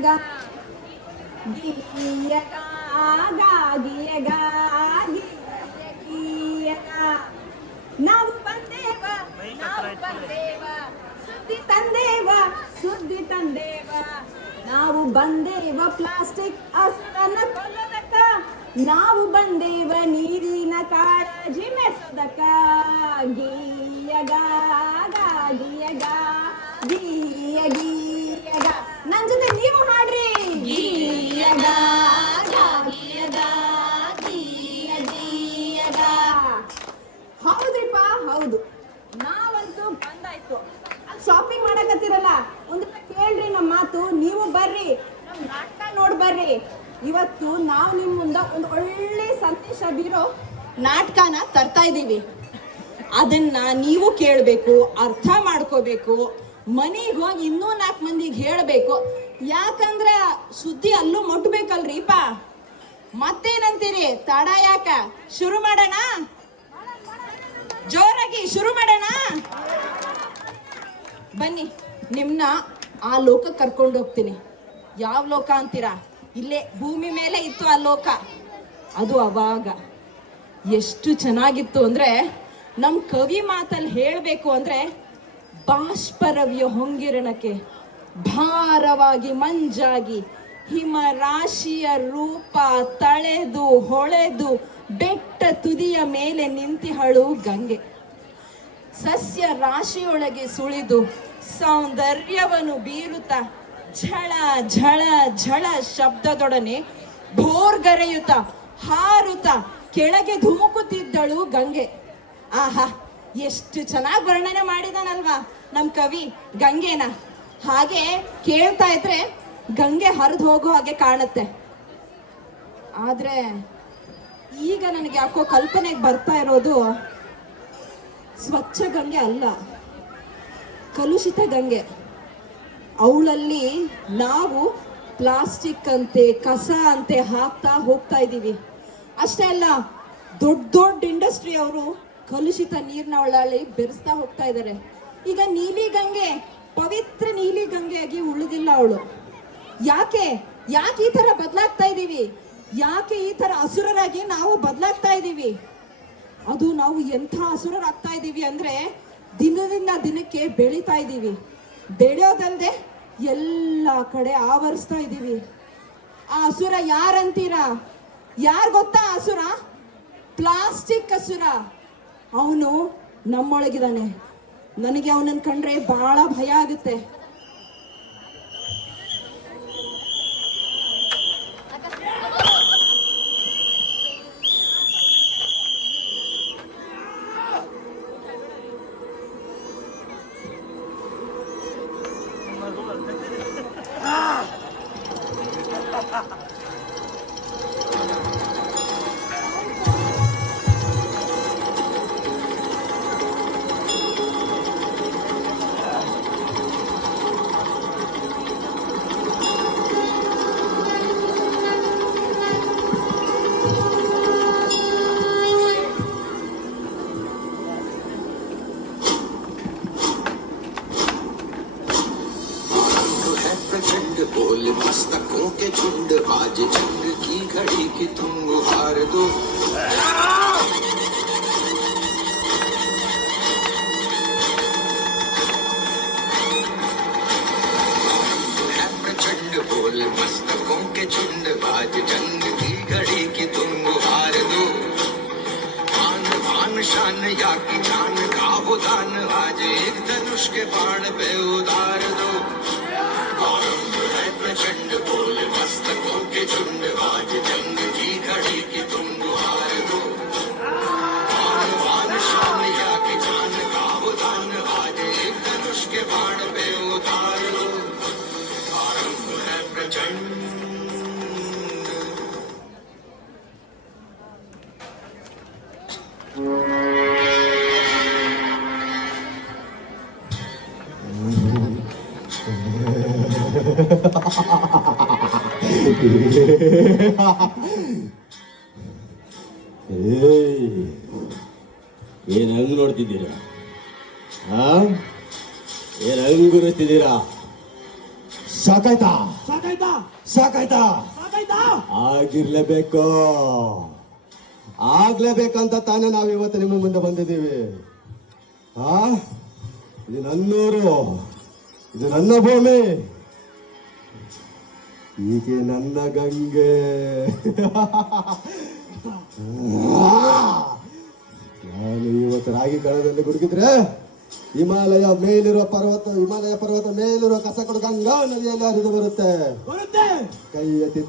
ಗೀಯಗ ಗಾಗಿಯಗ ಗೀಯಗ ನಾವು ಬಂದೇವ ಸುದ್ದಿ ತಂದೇವ ನಾವು ಬಂದೇವ ಪ್ಲಾಸ್ಟಿಕ್ ಅಸ್ತನ ಕೊಲ್ಲದಕ್ಕ ನಾವು ಬಂದೇವ ನೀರಿನ ಕಾಳಜಿ ಮೆಸದಕ್ಕ ಗೀಯಗ ಗಾಗಿಯಗ ಗೀಯಗ ನನ್ ಜೊತೆ ನೀವು ಹಾಡ್ರಿ ಗೀಯಗ ಗಾಗಿಯಗ ಗೀಯಗ. ಹೌದ್ರಿಪ್ಪ ಹೌದು, ನಾವಂತೂ ಬಂದಾಯ್ತು. ಶಾಪಿಂಗ್ ಮಾಡಕತ್ತಿರಲ್ಲ, ಒಂದು ಕೇಳ್ರಿ ನಮ್ಮ ಮಾತು, ನೀವು ಬರ್ರಿ ನಮ್ ನಾಟಕ ನೋಡ್ ಬರ್ರಿ. ಇವತ್ತು ನಾವು ನಿಮ್ ಮುಂದ ಒಂದು ಒಳ್ಳೆ ಸಂದೇಶ ಬೀರೋ ನಾಟಕನ ತರ್ತಾ ಇದ್ದೀವಿ. ಅದನ್ನ ನೀವು ಕೇಳಬೇಕು, ಅರ್ಥ ಮಾಡ್ಕೋಬೇಕು, ಮನೆಗೆ ಹೋಗಿ ಇನ್ನೂ 4 ಮಂದಿಗೆ ಹೇಳಬೇಕು. ಯಾಕಂದ್ರೆ ಸುದ್ದಿ ಅಲ್ಲೂ ಮುಟ್ಬೇಕಲ್ರಿಪ್ಪ. ಮತ್ತೇನಂತೀರಿ? ತಡ ಯಾಕ? ಶುರು ಮಾಡೋಣ? ಜೋರಾಗಿ ಶುರು ಮಾಡೋಣ? ಬನ್ನಿ, ನಿಮ್ನ ಆ ಲೋಕ ಕರ್ಕೊಂಡು ಹೋಗ್ತೀನಿ. ಯಾವ ಲೋಕ ಅಂತೀರಾ? ಇಲ್ಲೇ ಭೂಮಿ ಮೇಲೆ ಇತ್ತು ಆ ಲೋಕ. ಅದು ಅವಾಗ ಎಷ್ಟು ಚೆನ್ನಾಗಿತ್ತು ಅಂದ್ರೆ, ನಮ್ ಕವಿ ಮಾತಲ್ಲಿ ಹೇಳ್ಬೇಕು ಅಂದ್ರೆ, ಬಾಷ್ಪರವ್ಯ ಹೊಂಗಿರಣಕ್ಕೆ ಭಾರವಾಗಿ ಮಂಜಾಗಿ ಹಿಮ ರಾಶಿಯ ರೂಪ ತಳೆದು ಹೊಳೆದು ಬೆಟ್ಟ ತುದಿಯ ಮೇಲೆ ನಿಂತಿಹಳು ಗಂಗೆ. ಸಸ್ಯ ರಾಶಿಯೊಳಗೆ ಸುಳಿದು ಸೌಂದರ್ಯವನ್ನು ಬೀರುತ್ತ ಝಳ ಝಳ ಝಳ ಶಬ್ದದೊಡನೆ ಭೋರ್ಗರೆಯುತ್ತ ಹಾರುತ್ತ ಕೆಳಗೆ ಧುಮುಕುತ್ತಿದ್ದಳು ಗಂಗೆ. ಆಹಾ, ಎಷ್ಟು ಚೆನ್ನಾಗಿ ವರ್ಣನೆ ಮಾಡಿದಾನಲ್ವಾ ನಮ್ ಕವಿ ಗಂಗೆನ. ಹಾಗೆ ಕೇಳ್ತಾ ಇದ್ರೆ ಗಂಗೆ ಹರಿದು ಹೋಗೋ ಹಾಗೆ ಕಾಣುತ್ತೆ. ಆದ್ರೆ ಈಗ ನನಗೆ ಯಾಕೋ ಕಲ್ಪನೆಗೆ ಬರ್ತಾ ಇರೋದು ಸ್ವಚ್ಛ ಗಂಗೆ ಅಲ್ಲ, ಕಲುಷಿತ ಗಂಗೆ. ಅವಳಲ್ಲಿ ನಾವು ಪ್ಲಾಸ್ಟಿಕ್ ಅಂತೆ ಕಸ ಅಂತೆ ಹಾಕ್ತಾ ಹೋಗ್ತಾ ಇದ್ದೀವಿ. ಅಷ್ಟೇ ಅಲ್ಲ, ದೊಡ್ಡ ದೊಡ್ಡ ಇಂಡಸ್ಟ್ರಿ ಅವರು ಕಲುಷಿತ ನೀರ್ನ ಅವಳಲ್ಲಿ ಬೆರೆಸ್ತಾ ಹೋಗ್ತಾ ಇದ್ದಾರೆ. ಈಗ ನೀಲಿ ಗಂಗೆ ಪವಿತ್ರ ನೀಲಿ ಗಂಗೆಯಾಗಿ ಉಳಿದಿಲ್ಲ ಅವಳು. ಯಾಕೆ ಯಾಕೆ ಈ ತರ ಬದಲಾಗ್ತಾ ಇದ್ದೀವಿ? ಯಾಕೆ ಈ ತರ ಅಸುರರಾಗಿ ನಾವು ಬದಲಾಗ್ತಾ ಇದ್ದೀವಿ? ಅದು ನಾವು ಎಂಥ ಅಸುರರಾಗ್ತಾ ಇದ್ದೀವಿ ಅಂದ್ರೆ, ದಿನದಿಂದ ದಿನಕ್ಕೆ ಬೆಳೀತಾ ಇದ್ದೀವಿ. ಬೆಳೆಯೋದಲ್ದೆ ಎಲ್ಲ ಕಡೆ ಆವರಿಸ್ತಾ ಇದ್ದೀವಿ. ಆ ಅಸುರ ಯಾರಂತೀರಾ? ಯಾರು ಗೊತ್ತಾ ಅಸುರ? ಪ್ಲಾಸ್ಟಿಕ್ ಅಸುರ. ಅವನು ನಮ್ಮೊಳಗಿದಾನೆ. ನನಗೆ ಅವನನ್ನು ಕಂಡ್ರೆ ಬಹಳ ಭಯ ಆಗುತ್ತೆ. बोल मस्तकों के झुंड आज जंग की घड़ी की तुम हार दो. प्रचंड बोल मस्तकों के झुंड आज जंग की घड़ी की तुम हार दो. आन बान शान या की जान का वो दान आज एक धनुष के बाण पे उतार दो. प्रचंड बोल मस्तकों के झुंड आज जंग की घड़ी की तुम हार दो. आन बान शान या की जान का वो दान आज एक धनुष के बाण पे उतार दो. आरंभ है प्रचंड. ಏನ್ ಹಂಗ್ ನೋಡ್ತಿದ್ದೀರಾ? ಏನ್ ಹಂಗ್ ಗುರುಸ್ತಿದ್ದೀರಾ? ಸಾಕಾಯ್ತಾ ಸಾಕಾಯ್ತಾ ಸಾಕಾಯ್ತಾ ಸಾಕಾಯ್ತಾ ಆಗಿರ್ಲೇಬೇಕು, ಆಗ್ಲೇಬೇಕಂತ ತಾನೇ ನಾವು ಇವತ್ತು ನಿಮ್ಮ ಮುಂದೆ ಬಂದಿದ್ದೀವಿ. ಆ ಇದು ನನ್ನೂರು, ಇದು ನನ್ನ ಭೂಮಿ, ಈಕೆ ನನ್ನ ಗಂಗೆ. ನಾನು ಇವತ್ತು ರಾಗಿ ಕಣದಲ್ಲಿ ಗುಡುಗಿದ್ರೆ ಹಿಮಾಲಯ ಪರ್ವತ ಮೇಲಿರುವ ಕಸಕಡು ಗಂಗಾ ನದಿಯಲ್ಲಿ ಹರಿದು ಬರುತ್ತೆ. ಬರುತ್ತೆ. ಕೈ ಎತ್ತಿ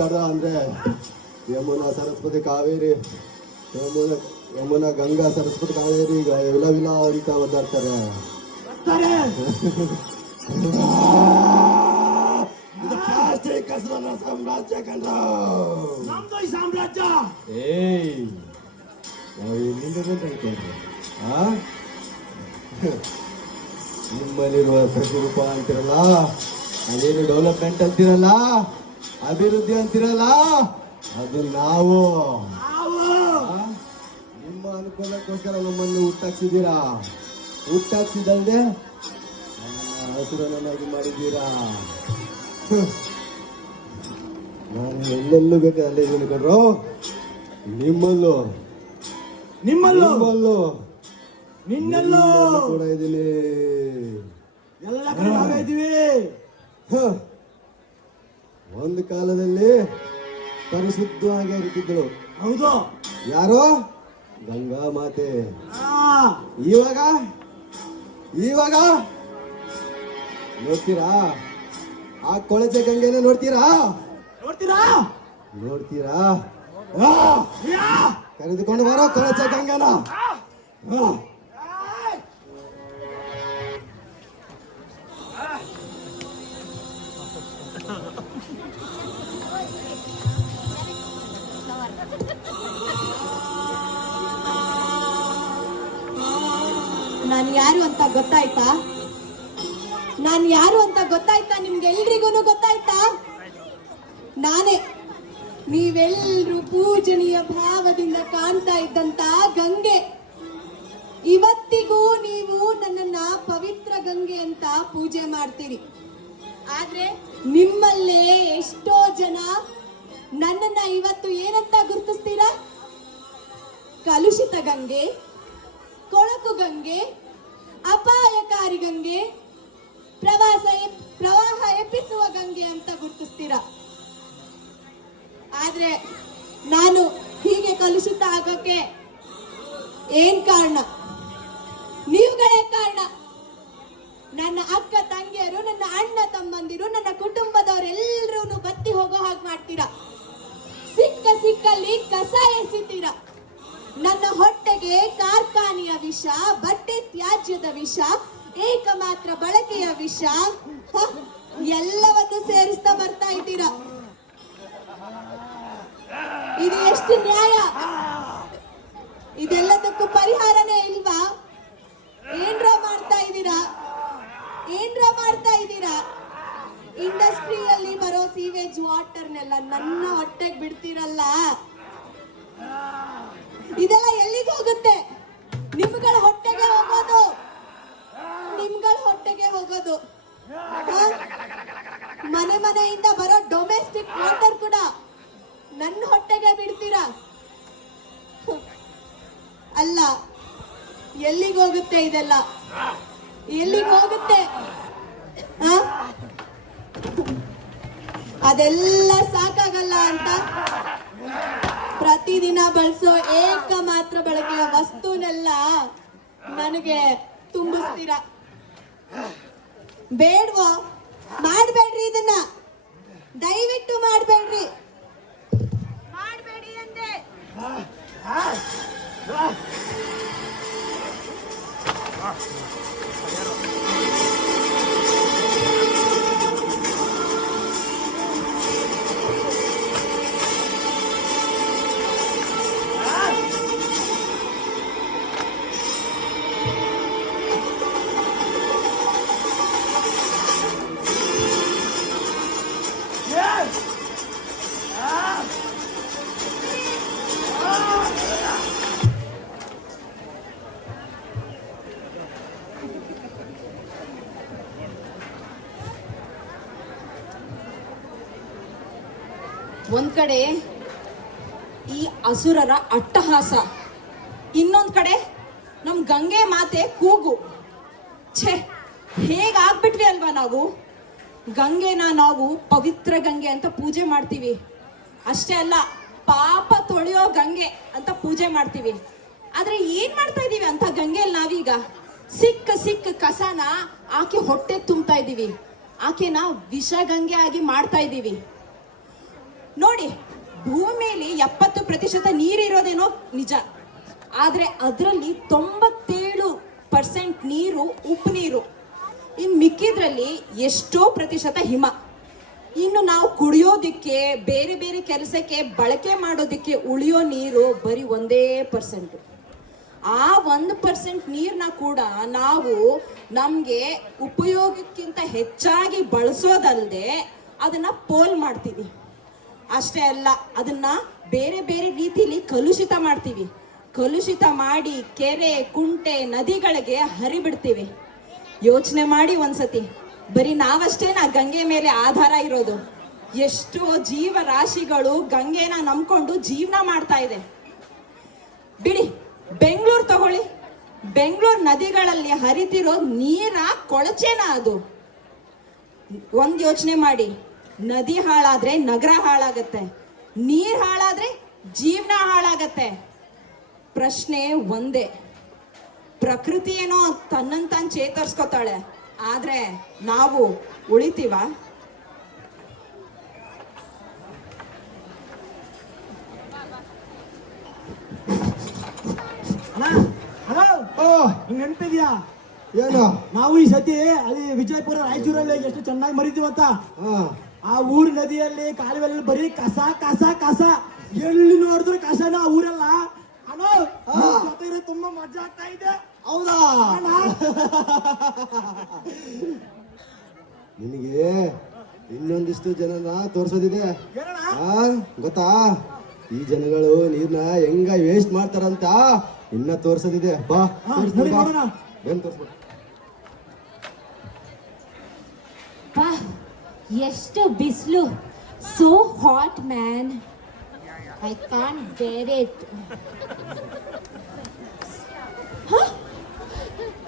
ತಡ ಅಂದ್ರೆ ಯಮುನಾ ಸರಸ್ವತಿ ಕಾವೇರಿ, ಯಮುನಾ ಗಂಗಾ ಸರಸ್ವತಿ ಕಾವೇರಿ ವಿಲ ವಿಲ ಅಂತ ಒದ್ದಾಡ್ತಾರೆ. ಬರ್ತಾರೆ. ಇದು ಪ್ಲಾಸ್ಟಿಕ್ ಕಸದ ಸಾಮ್ರಾಜ್ಯ ಕಂಡ. ನಮ್ದು ಈ ಸಾಮ್ರಾಜ್ಯ. ಏಯ್ ನಾವು ಎಲ್ಲಿಂದ ಬಂದೈತೆ? ನಿಮ್ಮಲ್ಲಿರುವ ಪ್ರತಿರೂಪ ಅಂತಿರಲ್ಲ, ಅದೇನು ಡೆವಲಪ್ಮೆಂಟ್ ಅಂತಿರಲ್ಲ, ಅಭಿವೃದ್ಧಿ ಅಂತಿರಲ್ಲ, ಅದು ನಾವು. ನಿಮ್ಮ ಅನುಕೂಲಕ್ಕೋಸ್ಕರ ನಮ್ಮನ್ನು ಹುಟ್ಟಾಕ್ಸಿದಲ್ದೆ ಹಸುರನ್ನಾಗಿ ಮಾಡಿದ್ದೀರಾ. ನಾನು ಎಲ್ಲೆಲ್ಲೂ ಬೇಕಾದ್ರೆ ಅಲ್ಲೇ ಇದೀನಿ ಕಣ್ರು. ನಿನ್ನಲ್ಲೂ ಕೂಡ ಇದ್ದೀನಿ. ಎಲ್ಲ ಕಡೆ ನಾವೇ ಇದ್ದೀವಿ. ಒಂದು ಕಾಲದಲ್ಲಿ ಪರಿಶುದ್ಧವಾಗಿ ಇರುತ್ತಿದ್ದಳು. ಹೌದು. ಯಾರೋ ಗಂಗಾ ಮಾತೆ. ಇವಾಗ ನೋಡ್ತೀರಾ? ಆ ಕೊಳಚೆ ಗಂಗೆನ ನೋಡ್ತೀರಾ? ಕರೆದುಕೊಂಡು ಬರೋ ಕೊಳಚೆ ಗಂಗನ. ನಾನು ಯಾರು ಅಂತ ಗೊತ್ತಾಯ್ತಾ? ನಿಮ್ಗೆಲ್ರಿಗೂ ಗೊತ್ತಾಯ್ತಾ? ನಾನೇ ನೀವೆಲ್ಲರೂ ಪೂಜನೀಯ ಭಾವದಿಂದ ಕಾಣ್ತಾ ಇದ್ದಂತ ಗಂಗೆ. ಇವತ್ತಿಗೂ ನೀವು ನನ್ನನ್ನ ಪವಿತ್ರ ಗಂಗೆ ಅಂತ ಪೂಜೆ ಮಾಡ್ತೀರಿ. ಆದ್ರೆ ನಿಮ್ಮಲ್ಲೇ ಎಷ್ಟೋ ಜನ ನನ್ನನ್ನ ಇವತ್ತು ಏನಂತ ಗುರುತಿಸ್ತೀರಾ? ಕಲುಷಿತ ಗಂಗೆ, ಕೊಳಕು ಗಂಗೆ, ಅಪಾಯಕಾರಿ ಗಂಗೆ, ಪ್ರವಾಹ ಎಪ್ಪಿಸುವ ಗಂಗೆ ಅಂತ ಗುರುತಿಸ್ತೀರಾ. ಆದ್ರೆ ನಾನು ಹೀಗೆ ಕಲುಷಿತ ಆಗಕ್ಕೆ ಏನ್ ಕಾರಣ? ನೀವುಗಳೇ ಕಾರಣ. ನನ್ನ ಅಕ್ಕ ತಂಗಿಯರು, ನನ್ನ ಅಣ್ಣ ತಮ್ಮಂದಿರು, ನನ್ನ ಕುಟುಂಬದವರೆಲ್ಲರೂ ಬತ್ತಿ ಹೋಗೋ ಹಾಗೆ ಮಾಡ್ತೀರಾ. ಸಿಕ್ಕಲ್ಲಿ ಕಸ ಎಸಿತೀರಾ. ನನ್ನ ಹೊಟ್ಟೆಗೆ ಕಾರ್ಖಾನೆಯ ವಿಷ, ಬಟ್ಟೆ ತ್ಯಾಜ್ಯದ ವಿಷ, ಏಕಮಾತ್ರ ಬಳಕೆಯ ವಿಷ ಎಲ್ಲವನ್ನು ಸೇರಿಸ್ತಾ ಬರ್ತಾ ಇದ್ದೀರಾ. ಇದು ಎಷ್ಟು ನ್ಯಾಯ? ಇದೆಲ್ಲದಕ್ಕೂ ಪರಿಹಾರನೇ ಇಲ್ವಾ? ಏನ್ರ ಮಾಡ್ತಾ ಇದ್ದೀರಾ? ಇಂಡಸ್ಟ್ರಿಯಲ್ಲಿ ಬರೋ ಸೀವೇಜ್ ವಾಟರ್ನೆಲ್ಲ ನನ್ನ ಹೊಟ್ಟೆಗೆ ಬಿಡ್ತೀರಲ್ಲ, ಇದೆಲ್ಲ ಎಲ್ಲಿಗೆ ಹೋಗುತ್ತೆ? ನಿಮ್ಗಳ ಹೊಟ್ಟೆಗೆ ಹೋಗೋದು. ಮನೆಯಿಂದ ಬರೋ ಡೊಮೆಸ್ಟಿಕ್ ವಾಟರ್ ಕೂಡ ನನ್ನ ಹೊಟ್ಟೆಗೆ ಬಿಡ್ತೀರಾ? ಅಲ್ಲ, ಎಲ್ಲಿಗೆ ಹೋಗುತ್ತೆ ಇದೆಲ್ಲ? ಅದೆಲ್ಲ ಸಾಕಾಗಲ್ಲ ಅಂತ ಪ್ರತಿದಿನ ಬಳಸೋ ಏಕಮಾತ್ರ ಬಳಕೆಯ ವಸ್ತುನೆಲ್ಲ ನನಗೆ ತುಂಬಿಸ್ತೀರಾ. ಬೇಡ್ವಾ? ಮಾಡ್ಬೇಡ್ರಿ, ಇದನ್ನ ದಯವಿಟ್ಟು ಮಾಡ್ಬೇಡಿ ಅಂದೆ. ಒಂದ್ ಕಡೆ ಈ ಅಸುರರ ಅಟ್ಟಹಾಸ, ಇನ್ನೊಂದ್ ಕಡೆ ನಮ್ ಗಂಗೆ ಮಾತೆ ಕೂಗು. ಛೇ, ಹೇಗಾಗ್ಬಿಟ್ವಿ ಅಲ್ವಾ ನಾವು. ಗಂಗೆನ ನಾವು ಪವಿತ್ರ ಗಂಗೆ ಅಂತ ಪೂಜೆ ಮಾಡ್ತೀವಿ. ಅಷ್ಟೇ ಅಲ್ಲ, ಪಾಪ ತೊಳೆಯೋ ಗಂಗೆ ಅಂತ ಪೂಜೆ ಮಾಡ್ತೀವಿ. ಆದ್ರೆ ಏನ್ ಮಾಡ್ತಾ ಇದೀವಿ ಅಂತ ಗಂಗೆಯಲ್ಲಿ ನಾವೀಗ ಸಿಕ್ಕ ಕಸನ ಆಕೆ ಹೊಟ್ಟೆ ತುಂಬ್ತಾ ಇದೀವಿ. ಆಕೆನ ವಿಷ ಗಂಗೆ ಆಗಿ ಮಾಡ್ತಾ ಇದೀವಿ. ನೋಡಿ, ಭೂಮಿಯಲ್ಲಿ 70% ನೀರಿರೋದೇನೋ ನಿಜ, ಆದ್ರೆ ಅದರಲ್ಲಿ 97% ನೀರು ಉಪ್ಪು ನೀರು. ಇನ್ನು ಮಿಕ್ಕಿದ್ರಲ್ಲಿ ಎಷ್ಟೋ ಪ್ರತಿಶತ ಹಿಮ. ಇನ್ನು ನಾವು ಕುಡಿಯೋದಿಕ್ಕೆ, ಬೇರೆ ಬೇರೆ ಕೆಲಸಕ್ಕೆ ಬಳಕೆ ಮಾಡೋದಿಕ್ಕೆ ಉಳಿಯೋ ನೀರು ಬರೀ 1% ಆ 1% ನೀರನ್ನ ಕೂಡ ನಾವು ನಮಗೆ ಉಪಯೋಗಕ್ಕಿಂತ ಹೆಚ್ಚಾಗಿ ಬಳಸೋದಲ್ಲದೆ ಅದನ್ನ ಪೋಲ್ ಮಾಡ್ತೀವಿ. ಅಷ್ಟೇ ಅಲ್ಲ, ಅದನ್ನ ಬೇರೆ ಬೇರೆ ರೀತಿಲಿ ಕಲುಷಿತ ಮಾಡ್ತೀವಿ. ಕಲುಷಿತ ಮಾಡಿ ಕೆರೆ, ಕುಂಟೆ, ನದಿಗಳಿಗೆ ಹರಿಬಿಡ್ತೀವಿ. ಯೋಚನೆ ಮಾಡಿ ಒಂದ್ಸತಿ, ಬರೀ ನಾವಷ್ಟೇನಾ ಗಂಗೆ ಮೇಲೆ ಆಧಾರ ಇರೋದು? ಎಷ್ಟೋ ಜೀವರಾಶಿಗಳು ಗಂಗೆನ ನಂಬ್ಕೊಂಡು ಜೀವನ ಮಾಡ್ತಾ ಇದೆ. ಬಿಡಿ, ಬೆಂಗಳೂರು ತಗೊಳ್ಳಿ. ಬೆಂಗಳೂರು ನದಿಗಳಲ್ಲಿ ಹರಿತಿರೋ ನೀರ ಕೊಳಚೆನ ಅದು? ಒಂದ್ ಯೋಚನೆ ಮಾಡಿ, ನದಿ ಹಾಳಾದ್ರೆ ನಗರ ಹಾಳಾಗತ್ತೆ, ನೀರ್ ಹಾಳಾದ್ರೆ ಜೀವನ ಹಾಳಾಗತ್ತೆ. ಪ್ರಶ್ನೆ ಒಂದೇ, ಪ್ರಕೃತಿ ಏನೋ ತನ್ನಂತಾನ್ ಚೇತರಿಸ್ಕೊತಾಳೆ, ಆದ್ರೆ ನಾವು ಉಳಿತೀವ? ಹಲೋ, ನಿಂಗೆ ನೆನಪಿದ್ಯಾ? ಏನು? ನಾವು ಈ ಸತಿ ಅಲ್ಲಿ ವಿಜಯಪುರ ರಾಯಚೂರಲ್ಲಿ ಎಷ್ಟು ಚೆನ್ನಾಗಿ ಮರಿತೀವಂತ. ಹಾ, ಆ ಊರ್ ನದಿಯಲ್ಲಿ ಕಾಲುವೆಲ್ಲಿ ಬರೀ ಕಸ ಕಸ ಕಸ, ಎಲ್ಲಿ ನೋಡಿದ್ರು ಕಸನ ಆ ಊರೆಲ್ಲ. ಅಣ್ಣ, ನಿಮ್ ಜೊತೆ ಇರೋದು ತುಂಬಾ ಮಜಾ ಆಗ್ತಾ ಇದೆ. ಹೌದಾ? ಅಣ್ಣ, ನಿನಗೆ ಇನ್ನೊಂದಿಷ್ಟು ಜನನ ತೋರ್ಸೋದಿದೆ. ಏನಣ್ಣ? ಗೊತ್ತಾ? ಈ ಜನಗಳು ನೀರ್ನ ಹೆಂಗ ವೇಸ್ಟ್ ಮಾಡ್ತಾರಂತ ಇನ್ನ ತೋರ್ಸೋದಿದೆ. ಬಾ, ತೋರಿಸ್ತೀನಿ ಬಾ. ನೋಡೋಣ. ಏನ್ ತೋರ್ಸ್ಬೇಕು? ಪಾ, ಎಷ್ಟು ಬಿಸಿಲು. So hot man, I can't ಬೇರ್ ಇಟ್.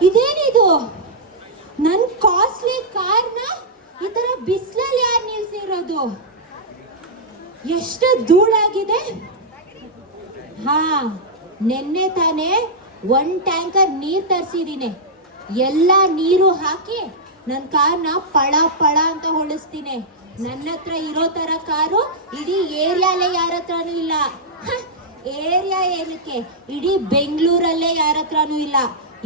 ಇದೇನಿದು? ನನ್ನ ಕಾಸ್ಟ್ಲಿ ಕಾರ್ನ ಈ ತರ ಬಿಸಿಲಲ್ಲಿ ಯಾರು ನಿಲ್ಸಿರೋದು? ಎಷ್ಟು ಧೂಳಾಗಿದೆ. ಹಾ, ನೆನ್ನೆ ತಾನೇ 1 ಟ್ಯಾಂಕರ್ ನೀರ್ ತರಿಸಿದೀನಿ. ಎಲ್ಲ ನೀರು ಹಾಕಿ ನನ್ನ ಕಾರ್ನ ಪಳ ಪಳ ಅಂತ ಹೊಳಿಸ್ತೀನಿ. ನನ್ನ ಹತ್ರ ಇರೋ ತರ ಕಾರು ಇಡೀ ಏರಿಯಾಲೇ ಯಾರ ಹತ್ರನೂ ಇಲ್ಲ. ಏರಿಯಾ ಏನಕ್ಕೆ, ಇಡೀ ಬೆಂಗಳೂರಲ್ಲೇ ಯಾರ ಹತ್ರನೂ ಇಲ್ಲ.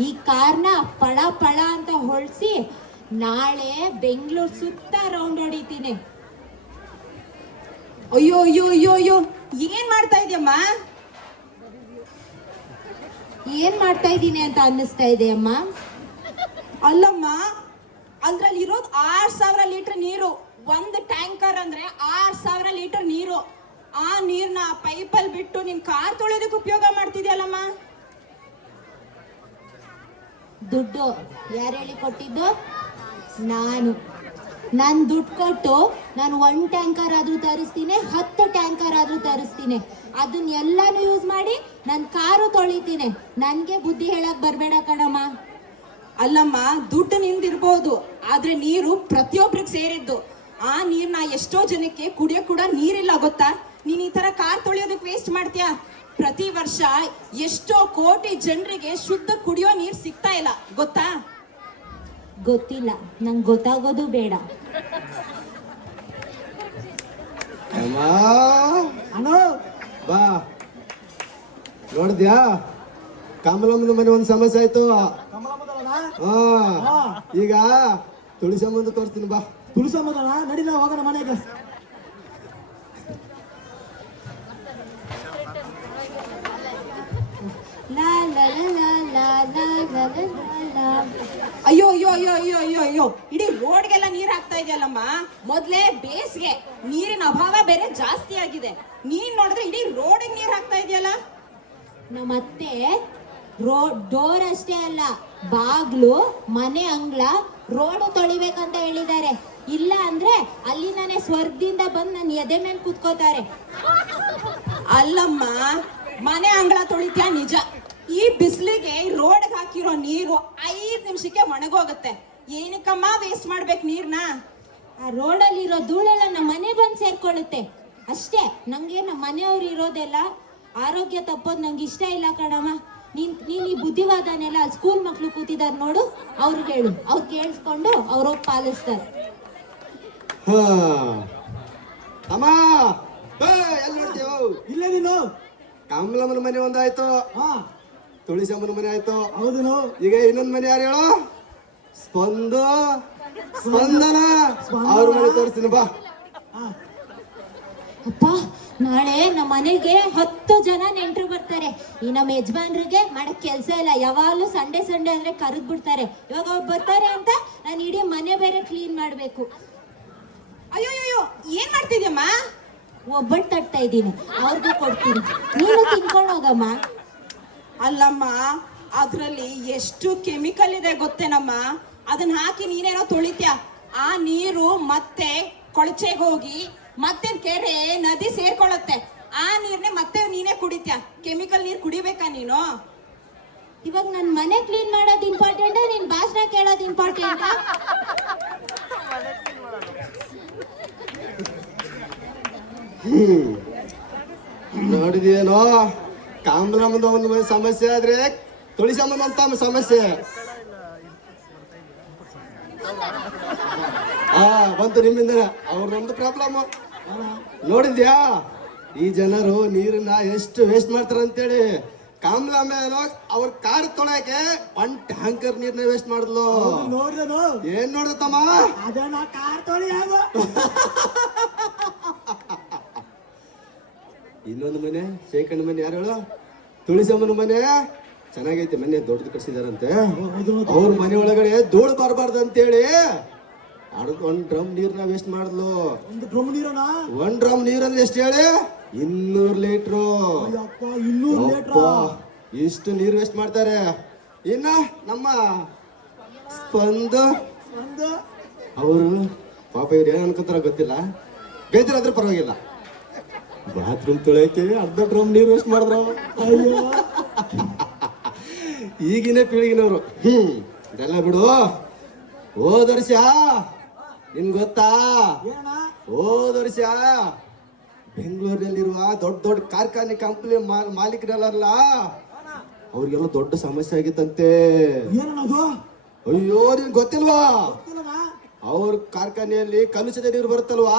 ಈ ಕಾರ್ನ ಪಳ ಪಳ ಅಂತ ಹೊಳಿಸಿ ನಾಳೆ ಬೆಂಗಳೂರು ಸುತ್ತ ರೌಂಡ್ ಹೊಡಿತೀನಿ. ಅಯ್ಯೋ ಅಯ್ಯೋ ಅಯ್ಯೋ ಅಯ್ಯೋ, ಏನ್ ಮಾಡ್ತಾ ಇದೆಯಮ್ಮ? ಏನ್ ಮಾಡ್ತಾ ಇದ್ದೀನಿ ಅಂತ ಅನ್ನಿಸ್ತಾ ಇದೆ ಅಮ್ಮ? ಅಲ್ಲಮ್ಮ, ಅದ್ರಲ್ಲಿ ಇರೋದು 6000 ಲೀಟರ್ ನೀರು. 1 ಟ್ಯಾಂಕರ್ ಅಂದ್ರೆ 6000 ಲೀಟರ್ ನೀರು. ಆ ನೀರ್ನ ಪೈಪಲ್ಲಿ ಬಿಟ್ಟು ನಿನ್ ಕಾರ್ ತೊಳೆಯೋದಕ್ಕೆ ಉಪಯೋಗ ಮಾಡ್ತಿದ್ಯಲ್ಲಮ್ಮ. ದುಡ್ಡು ಯಾರು ಹೇಳಿ ಕೊಟ್ಟಿದ್ದು? ನಾನು ದುಡ್ಡು ಕೊಟ್ಟು ನಾನು 1 ಟ್ಯಾಂಕರ್ ಆದ್ರೂ ತರಿಸ್ತೀನಿ, 10 ಟ್ಯಾಂಕರ್ ಆದ್ರೂ ತರಿಸ್ತೀನಿ. ಅದನ್ನ ಎಲ್ಲಾನು ಯೂಸ್ ಮಾಡಿ ನನ್ನ ಕಾರು ತೊಳಿತೀನಿ. ನನ್ಗೆ ಬುದ್ಧಿ ಹೇಳಕ್ ಬರ್ಬೇಡ ಕಣಮ್ಮ. ಅಲ್ಲಮ್ಮ, ದುಡ್ಡು ನಿಂದಿರ್ಬೋದು, ಆದ್ರೆ ನೀರು ಪ್ರತಿಯೊಬ್ರಿಗೆ ಸೇರಿದ್ದು. ಆ ನೀರ್ನ ಎಷ್ಟೋ ಜನಕ್ಕೆ ಕುಡಿಯೋಕ್ ಕೂಡ ನೀರಿಲ್ಲ, ಗೊತ್ತಾ? ನೀನ್ ಈ ತರ ಕಾರ್ ತೊಳೆಯೋದಕ್ಕೆ ವೇಸ್ಟ್ ಮಾಡ್ತೀಯಾ? ಪ್ರತಿ ವರ್ಷ ಎಷ್ಟೋ ಕೋಟಿ ಜನರಿಗೆ ಶುದ್ಧ ಕುಡಿಯೋ ನೀರ್ ಸಿಗ್ತಾ ಇಲ್ಲ, ಗೊತ್ತಾ? ಗೊತ್ತಿಲ್ಲ, ನಂಗೆ ಗೊತ್ತಾಗೋದು ಬೇಡ. ಅಣ್ಣ, ಬಾ, ನೋಡಿದ್ಯಾ? ಕಮಲಮ್ಮನ ಮನೆ ಒಂದ್ ಸಮಸ್ಯೆ ಆಯ್ತು. ಕಮಲಮ್ಮದಲ್ಲ? ಹಾ, ಈಗ ತುಳಸಮ್ಮಂದು ತೋರಿಸ್ತೀನಿ. ಬಾ, ತುಳಸಮ್ಮದಲ್ಲ? ನಡಿ, ನಾವು ಹೋಗೋಣ ಮನೆಗೆ. ಲಾ ಲಾ ಲಾ ಲಾ ಲಾ ಲಾ ಲಾ ಲಾ. ಅಯ್ಯೋ ಅಯ್ಯೋ ಅಯ್ಯೋ ಅಯ್ಯೋ ಅಯ್ಯೋ ಅಯ್ಯೋ, ಇಡೀ ರೋಡ್ಗೆಲ್ಲ ನೀರ್ ಹಾಕ್ತಾ ಇದೆಯಲ್ಲಮ್ಮ. ಮೊದ್ಲೇ ಬೇಸಿಗೆ, ನೀರಿನ ಅಭಾವ ಬೇರೆ ಜಾಸ್ತಿ ಆಗಿದೆ. ನೀನ್ ನೋಡಿದ್ರೆ ಇಡೀ ರೋಡಿಗೆ ನೀರ್ ಹಾಕ್ತಾ ಇದೆಯಲ್ಲ. ನಮ್ಮತ್ತೆ ಡೋರ್ ಅಷ್ಟೇ ಅಲ್ಲ, ಬಾಗ್ಲು, ಮನೆ ಅಂಗಳ, ರೋಡ್ ತೊಳಿಬೇಕಂತ ಹೇಳಿದ್ದಾರೆ. ಇಲ್ಲ ಅಂದ್ರೆ ಅಲ್ಲಿಂದಾನೆ ಸ್ವರ್ಗದಿಂದ ಬಂದು ನನ್ನ ಎದೆ ಮೇಲೆ ಕುತ್ಕೋತಾರೆ. ಅಲ್ಲಮ್ಮ, ಮನೆ ಅಂಗಳ ತೊಳಿತ್ಯಾ ನಿಜ. ಈ ಬಿಸಿಲಿಗೆ ರೋಡ್ಗೆ ಹಾಕಿರೋ ನೀರು 5 ನಿಮಿಷಕ್ಕೆ ಒಣಗೋಗುತ್ತೆ. ಏನಕ್ಕಮ್ಮ ವೇಸ್ಟ್ ಮಾಡ್ಬೇಕು ನೀರ್ನ? ಆ ರೋಡಲ್ಲಿರೋ ಧೂಳೆಲ್ಲ ನಮ್ಮ ಮನೆ ಬಂದು ಸೇರ್ಕೊಳ್ಳುತ್ತೆ ಅಷ್ಟೇ. ನಂಗೆ ನಮ್ಮ ಮನೆಯವ್ರು ಇರೋದೆಲ್ಲ ಆರೋಗ್ಯ ತಪ್ಪೋದು ನಂಗೆ ಇಷ್ಟ ಇಲ್ಲ ಕಣಮ್ಮ. ನೀನ್ ಈ ಬುದ್ಧಿವಾದನೆಲ್ಲ ಸ್ಕೂಲ್ ಮಕ್ಳು ಕೂತಿದಾರ ನೋಡು, ಅವ್ರಿಗೆ ಹೇಳು, ಅವ್ರು ಕೇಳಿಸ್ಕೊಂಡು ಅವ್ರೋಗಿ ಪಾಲಿಸ್ತಾರೆ. ಹಾ ಅಮ್ಮ, ಎಲ್ಲಿ ನೋಡ್ತೀವ? ಇಲ್ಲ ನೀನು. ಕಮಲಮ್ಮನ ಮನೆ ಒಂದಾಯ್ತು, ಹಾ ತುಳಸಮ್ಮನ ಮನೆ ಆಯ್ತು. ಹೌದು. ಈಗ ಇನ್ನೊಂದ್ ಮನೆ ಯಾರು ಹೇಳು? ಸ್ಪಂದನ. ಅವ್ರ ಮನೆ ತೋರಿಸ್ತೀನಿ ಬಾ. ಅಪ್ಪ, ನಾಳೆ ನಮ್ಮ ಮನೆಗೆ 10 ಜನ ನೆಂಟರು ಬರ್ತಾರೆ. ಈ ನಮ್ಮ ಯಜಮಾನ್ರಿಗೆ ಮಾಡಕ್ ಕೆಲ್ಸ ಇಲ್ಲ, ಯಾವಾಗ್ಲೂ ಸಂಡೇ ಅಂದ್ರೆ ಕರೆದ್ ಬಿಡ್ತಾರೆ. ಇವಾಗ ಅವ್ರು ಬರ್ತಾರೆ ಅಂತ ನಾನು ಇಡೀ ಮನೆ ಬೇರೆ ಕ್ಲೀನ್ ಮಾಡ್ಬೇಕು. ಅಯ್ಯೋ, ಏನ್ ಮಾಡ್ತಿದ್ಯಮ್ಮ? ಒಬ್ಬಟ್ಟು ತಟ್ತಾ ಇದ್ದೀನಿ, ಅವ್ರಿಗೂ ಕೊಡ್ತೀನಿ, ನೀನು ತಿನ್ಕೊಂಡು ಹೋಗಮ್ಮ. ಅಲ್ಲಮ್ಮ, ಅದ್ರಲ್ಲಿ ಎಷ್ಟು ಕೆಮಿಕಲ್ ಇದೆ ಗೊತ್ತೇನಮ್ಮ? ಅದನ್ನ ಹಾಕಿ ನೀನೇನೋ ತೊಳಿತ್ಯಾ, ಆ ನೀರು ಮತ್ತೆ ಕೊಳಚೆಗೆ ಹೋಗಿ ಮತ್ತೆ ಕೆರೆ ನದಿ ಸೇರ್ಕೊಳ್ಳುತ್ತೆ. ಆ ನೀರ್ನೇ ಮತ್ತೆ ನೀನೇ ಕುಡಿತ್ಯಾ. ಕೆಮಿಕಲ್ ನೀರ್ ಕುಡಿಬೇಕಾ ನೀನು? ಇವಾಗ ನನ್ ಮನೆ ಕ್ಲೀನ್ ಮಾಡೋದು ಇಂಪಾರ್ಟೆಂಟ್, ನಿನ್ ಭಾಷಣ ಕೇಳೋದು ಇಂಪಾರ್ಟೆಂಟ್. ನೋಡಿದೇನೋ, ಕಾಂಬಲಮ್ಮದ ಒಂದು ಸಮಸ್ಯೆ ಆದ್ರೆ ತುಳಸಮ್ಮನ ಅಂತ ಸಮಸ್ಯೆ. ಬಂತು ನಿಮ್ಮಿಂದ ಅವ್ರದೊಂದು ಪ್ರಾಬ್ಲಮ್. ನೋಡಿದ್ಯಾ ಈ ಜನರು ನೀರನ್ನ ಎಷ್ಟು ವೇಸ್ಟ್ ಮಾಡ್ತಾರ ಅಂತೇಳಿ? ಕಾಂಬ್ಲಮ್ಮ ಅವ್ರ ಕಾರ್ ತೊಳಕ್ಕೆ 1 ಟ್ಯಾಂಕರ್ ನೀರ್ನ ವೇಸ್ಟ್ ಮಾಡಿದ್ಲು. ನೋಡ್ದನು. ಏನ್ ನೋಡತ್ತಮ್ಮ? ಅದನ್ನ ಕಾರ್ ತೊಳಿ. ಇನ್ನೊಂದು ಮನೆ, ಶೇಖಣ್ಣ ಮನೆ ಯಾರು ಹೇಳು? ತುಳಸಮ್ಮನ ಮನೆ ಚೆನ್ನಾಗೈತೆ, ಮನೆ ದೊಡ್ಡದು ಕಟ್ಸಿದಾರಂತೆ. ಅವ್ರ ಮನೆ ಒಳಗಡೆ ಧೂಳು ಬರಬಾರ್ದು ಅಂತೇಳಿ 1 ಡ್ರಮ್ ನೀರ್ನ ವೇಸ್ಟ್ ಮಾಡಿದ್ಲು. 1 ಡ್ರಮ್ ನೀರನ? 1 ಡ್ರಮ್ ನೀರಂದ್ರೆ ಎಷ್ಟು ಹೇಳಿ? 200 ಲೀಟ್ರು. 200 ಲೀಟ್ರ. ಇಷ್ಟು ನೀರು ವೇಸ್ಟ್ ಮಾಡ್ತಾರೆ. ಇನ್ನ ನಮ್ಮ ಅವರು ಪಾಪ ಇವ್ರು ಏನ್ ಅನ್ಕೊಂತಾರ ಗೊತ್ತಿಲ್ಲ, ಬೇಜಾರಾದ್ರೆ ಪರವಾಗಿಲ್ಲ, ಬಾತ್ರೂಮ್ ತೊಳೆಯಕ್ಕೆ 1/2 ಡ್ರಮ್ ನೀರು ವೇಸ್ಟ್ ಮಾಡಿದ್ರು. ಅಯ್ಯೋ, ಈಗಿನ ಪೀಳಿಗೆನವರು. ಇದೆಲ್ಲ ಬಿಡು. ಹೋದ ವರ್ಷ ನಿನ್ ಗೊತ್ತಾ? ಹೋದ ವರ್ಷ ಬೆಂಗಳೂರಿನಲ್ಲಿರುವ ದೊಡ್ಡ ಕಾರ್ಖಾನೆ ಕಂಪನಿ ಮಾಲೀಕರೆಲ್ಲ ಅವ್ರಿಗೆಲ್ಲ ದೊಡ್ಡ ಸಮಸ್ಯೆ ಆಗಿತ್ತಂತೆ. ಏನದು? ಅಯ್ಯೋ, ನಿನ್ ಗೊತ್ತಿಲ್ವಾ? ಅವ್ರ ಕಾರ್ಖಾನೆಯಲ್ಲಿ ಕಲುಷಿತ ನೀರು ಬರುತ್ತಲ್ವಾ,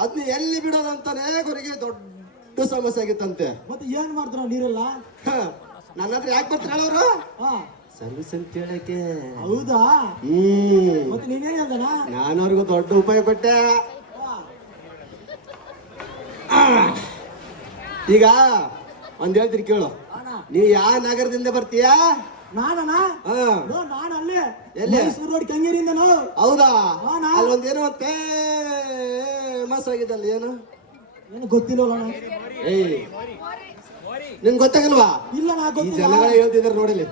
ಅದನ್ನ ಎಲ್ಲಿ ಬಿಡೋದಂತಾನೆ ಅವರಿಗೆ ದೊಡ್ಡ ಸಮಸ್ಯೆ ಆಗಿತ್ತಂತೆ. ಮತ್ತೆ ಏನ್ ಮಾಡ್ತಾರ ನೀರೆಲ್ಲ? ನನ್ನ ಹತ್ರ ಯಾಕೆ ಬರ್ತಾರೆ ಹೇಳೋರು? ಸರ್ವಿಸ್ ಅಂತ ಹೇಳಕ್ಕೆ. ಹೌದಾ? ಮತ್ತೆ ನೀನೇನ್ ಹೇಳ್ದನ? ನಾನು ಅವ್ರಿಗೂ ದೊಡ್ಡ ಉಪಾಯ ಕೊಟ್ಟೆ. ಈಗ ಒಂದ್ ಹೇಳ್ತೀರಿ ಕೇಳು. ನೀ ಯಾವ ನಗರದಿಂದ ಬರ್ತೀಯಾ? ನಾನಾ? ನಾನು ಅಲ್ಲೇ ಎಲ್ಲಿ? ಮೈಸೂರು ರೋಡ್ ಕೆಂಗೇರಿಯಿಂದ. ಹೌದಾ? ಅಲ್ಲಿ ಒಂದೇನೋ ಫೇಮಸ್ ಆಗಿದ್ದಲ್ಲ, ಏನು ಗೊತ್ತಿಲ್ಲ. ಏಯ್, ನಿನ್ ಗೊತ್ತಾಗಲ್ವಾ? ಇಲ್ಲ, ನಾ ಈ ಗೊತ್ತಿಲ್ಲ. ಜನಗಳ ಹೇಳ್ತಿದಾರೆ ನೋಡಿಲಿ.